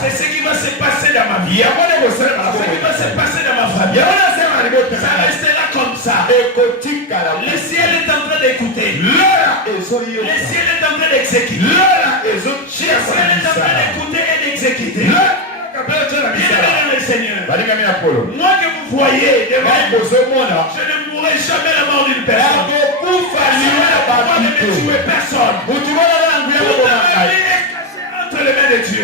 C'est ce qui va se passer dans ma vie. C'est ce qui va se passer dans ma famille. Ça restera comme ça. Le ciel est en train d'écouter. Le ciel est en train d'exécuter. Le ciel est en train d'écouter et d'exécuter. Bien, Seigneur. Moi que vous voyez devant, je ne mourrai jamais la mort d'une personne. Je ne vais tuer personne. Vous m'avez caché entre les mains de Dieu.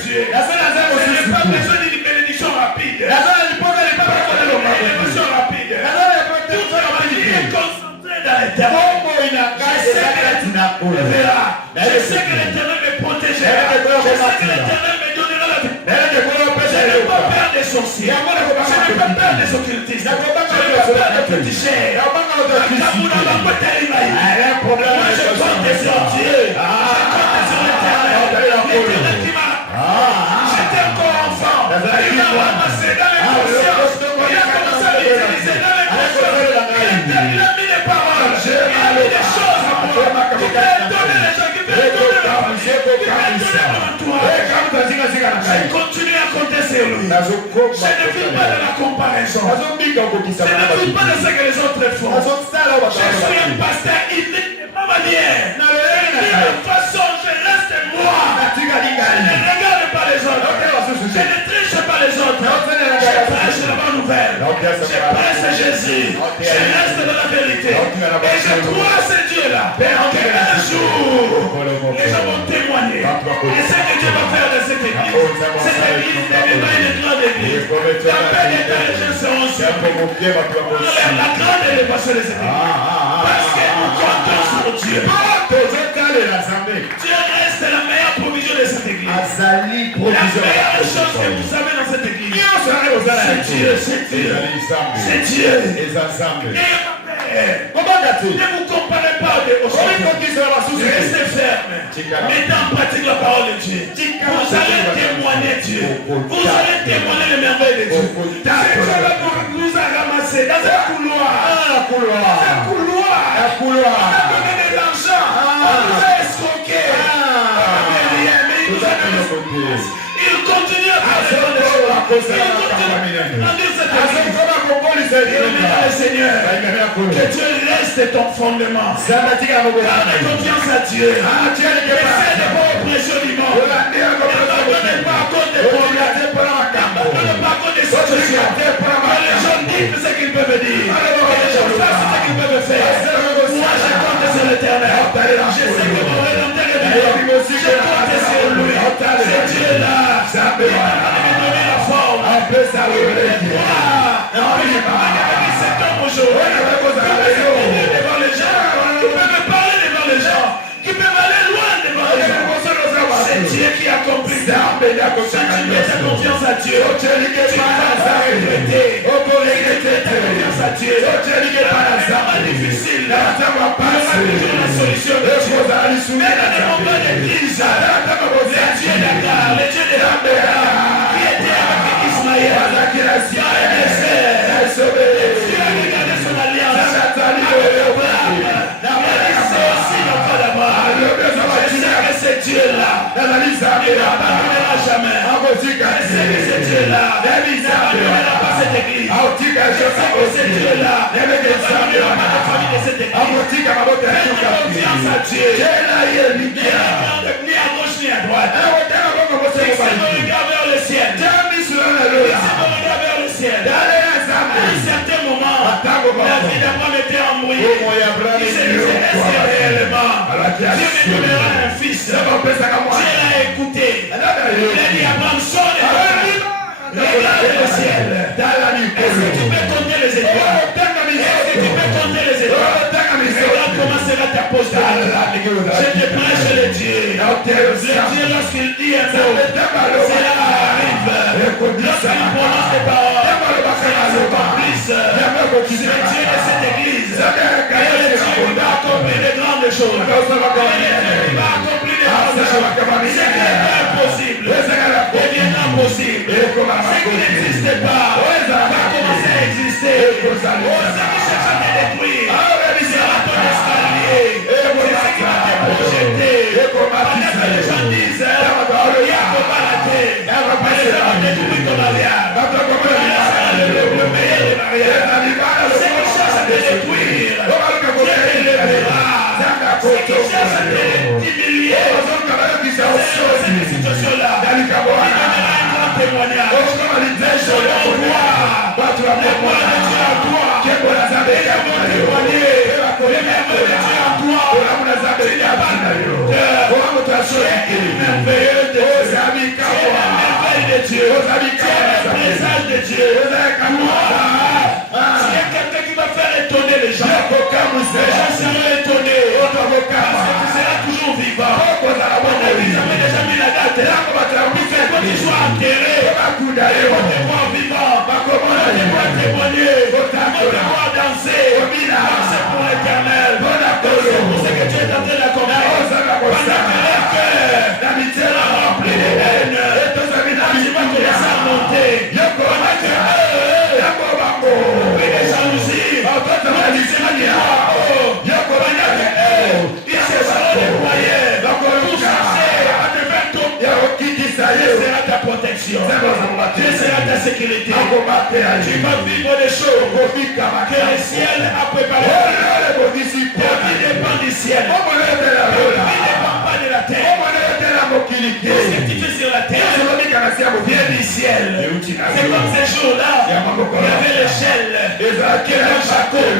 Dieu. Je n'ai pas besoin d'une bénédiction rapide. Bénédiction rapide. Toute ma vie est concentrée dans l'Éternel. Je sais que l'Éternel me protégera. Je sais que l'Éternel me donnera la vie. Je n'ai pas peur des sorciers. Je n'ai pas peur des occultistes. Je n'ai pas peur des petits chers. Moi je compte sur Dieu. Je compte sur l'Éternel. L'Éternel qui m'a... J'étais encore enfant. Il m'a ramassé dans les consciences. Il a commencé à m'utiliser dans les consciences. Il a mis les paroles. Il a mis des choses à moi. Qui peut donner les gens. Qui peut donner la famille. Qui peut donner mon entourage. Je continue à compter sur lui. Je ne vis pas de la comparaison. Je ne vis pas de ce que les autres font. Je suis un pasteur unique de ma manière. De la façon, je reste moi. Je ne regarde pas les autres. Je ne triche pas les autres. Je prêche la bonne nouvelle. Je prêche Jésus. Je reste dans la vérité. Et je crois à ce Dieu-là. Un jour, les gens vont témoigner. Et ce que Dieu va faire de cette église. Cette église deviendra une grande église. La paix des pères seront sur nous. La grande élévation de cette église. Parce que nous comptons sur Dieu. Dieu reste la meilleure provision de cette église. La meilleure chose que vous avez dans cette église, c'est Dieu, c'est Dieu. C'est Dieu. Ne vous comparez pas aux choses. Restez ferme. Mettez en pratique la parole de Dieu. Vous allez témoigner Dieu. Vous allez témoigner les merveilles de Dieu. Dieu nous a ramassés dans un couloir. On a donné de l'argent. On nous a escroqués. Mais il nous a donné. Il continue à faire des choses. Seigneur, que Dieu reste ton fondement. Garde confiance à Dieu. Essaie de voir l'oppression du monde. Ne pardonne pas à cause des problèmes. Ne pardonne pas à cause des situations. Que les gens disent ce qu'ils peuvent dire. Que les gens fassent ce qu'ils peuvent faire. Moi, je compte sur l'Éternel. Je sais que mon Rédempteur est vivant. Je compte sur lui. C'est Dieu-là. Il m'a donné la forme. Cet homme aujourd'hui devant les gens, qui peut me parler devant les gens, qui peut m'aller loin devant les gens. C'est Dieu qui accomplit ça. Si tu mets ta confiance à Dieu, tu vas regretter. Ta confiance à Dieu. C'est pas difficile. Il y aura toujours la solution de Dieu. Mais dans les moments de crise, les dieux d'Agar, les dieux de Abraham, qui étaient avec Ismaël, qui a regardé son alliance avec Abraham, il a dit c'est aussi notre d'abord. Je sais que c'est Dieu-là, il ne m'abandonnera jamais. Je sais que c'est Dieu-là, il n'abandonnera pas cette église. Je sais que c'est était embrouillé. Ils se disaient, est-ce que réellement Dieu me donnera un fils? Dieu l'a écouté. Il a dit, Abraham, sors de ta terre. Regarde le ciel. Est-ce que tu peux compter les étoiles? Est-ce que tu peux compter les étoiles? Regarde comment sera ta postérité. Je te prêche le Dieu. Le Dieu, lorsqu'il dit un mot, cela arrive. Lorsqu'il prononce des paroles, cela s'accomplisse. C'est le Dieu de cette église. Et le Dieu qui va accomplir de grandes choses. Et le Dieu qui va accomplir de grandes choses. Ce qui est impossible deviendra possible. Ce qui n'existe pas va commencer à exister. Ce qui cherche à te détruire sera ton escalier. C'est ce qui va te projeter. Pendant que les gens disent, il n'y a pas la terre. Mais ça va détruire ton mariage. Le meilleur des mariages. Ce qui cherche à te détruire, Dieu te lèvera. Ce qui cherche à te diminuer, cette situation-là, il donnera un grand témoignage. Mais selon toi, la gloire de Dieu en toi, et ils vont témoigner. Le merveilleux de Dieu en toi, tu n'as pas de doute. Tu es merveilleux de Dieu. Tu es la merveille de Dieu. Tu es la présence de Dieu. Tu es quelqu'un qui va faire étonner les gens. Les gens seront étonnés. Parce que tu seras toujours vivant. Ils avaient déjà mis la date. Il fait que tu sois enterré. Ils vont te voir vivant. Ils vont te voir témoigner. Ils vont te voir danser. Danser pour l'éternel. Danser pour ce que tu es en train d'accomplir. Pendant que leur cœur sera rempli de haine. Tu vas commencer à monter. Pendant que puis des jalousies. Tu seras du haut. Pendant que ils se seront déployés pour chercher à te faire tomber. Dieu sera ta protection. Dieu sera ta sécurité. Tu vas vivre des choses que le ciel a préparées. Ta vie dépend du ciel. Ta vie ne dépend pas de la terre. Ce que tu fais sur la terre vient du ciel. C'est comme ces jours-là, il y avait l'échelle qui est dans Jacob.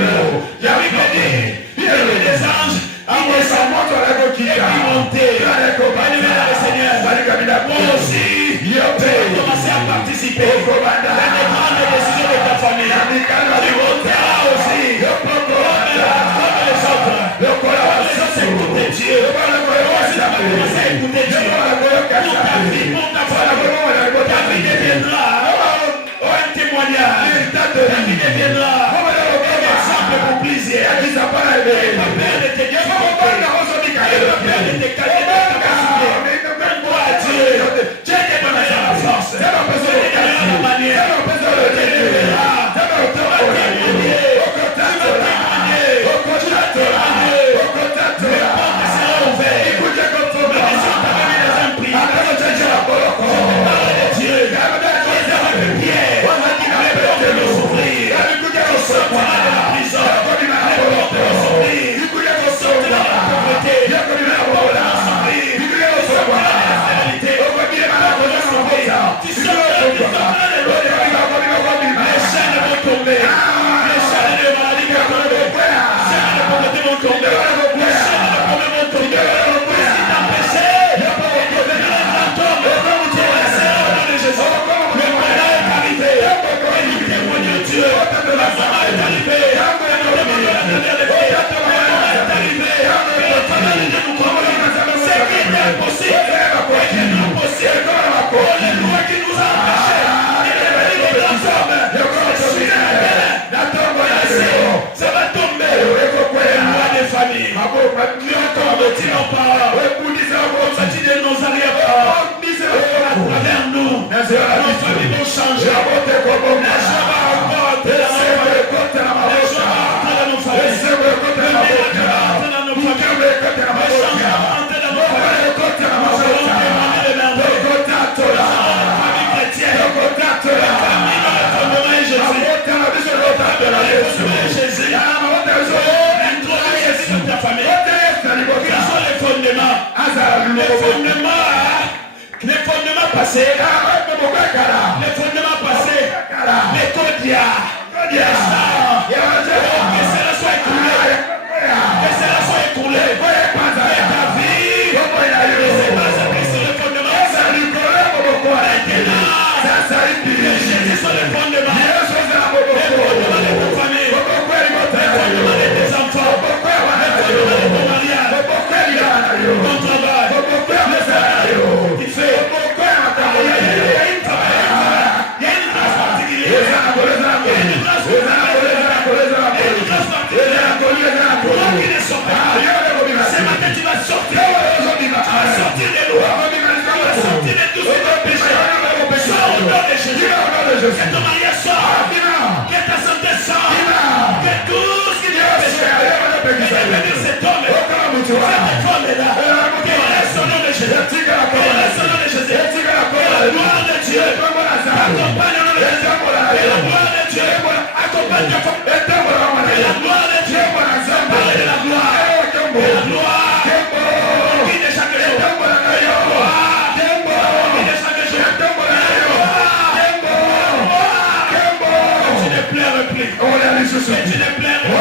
La Bible dit, il y avait des anges qui descendaient et qui montaient. Le Seigneur, moi aussi, je vais commencer à participer à des grandes décisions de ta famille. Tu monteras aussi comme les autres. Les autres écoutent Dieu. Toi aussi, tu vas commencer à écouter Dieu. Pour ta vie, pour ta famille, ta vie deviendra un témoignage. Ta vie deviendra un exemple pour plusieurs. Et va perdre de tes difficultés. Et va perdre de tes capacités. Donne-toi à Dieu. Dieu te donnera la force. Dieu te donnera la manière. Dieu te lèvera. Tu vas témoigner. Tu vas témoigner. Tu vas témoigner. Les portes seront ouvertes. Même si on t'avait mis les imprimes, je te parle de Dieu. Tu es avec les pierres. Les portes vont s'ouvrir. Tu sortiras de la prison. Les portes vont s'ouvrir. Tu sortiras de la pauvreté. Les portes vont s'ouvrir. Tu sortiras de la stérilité. Les portes vont s'ouvrir. Tu sortiras de les chaînes vont tomber. Les chaînes de maladie vont tomber. Les chaînes de pauvreté vont tomber. Les chaînes de problèmes vont tomber. Si t'as péché, devenir un grand homme, tu resteras au nom de Jésus. Le bonheur est arrivé. Et nous témoignons Dieu. La femme est arrivée. Et nous demandons la dernière des filles. Le moment est arrivé. Et le Père de Dieu nous conduit. Ce qui est impossible est devenu possible. Oh, les lois qui nous ont empêchés. Il est venu des grands hommes. Ça va tomber. Loi des familles. Nous tombe-t-il en parole. Comme de nos arrière-parents. À travers nous, nos familles vont changer. La joie va augmenter dans nos familles. La joie va entrer dans nos familles. Le miracle va entrer dans nos familles. Le changement va entrer dans nos familles. Nous allons demander le merveille. Nous serons une famille chrétienne. La famille dans le fondement est Jésus. Le fondement est Jésus. Introduis Jésus dans ta famille. Quels sont les fondements? Les fondements passés. Les fondements passés. Les Kodia. Que cela soit plais. Mais tu ne plairas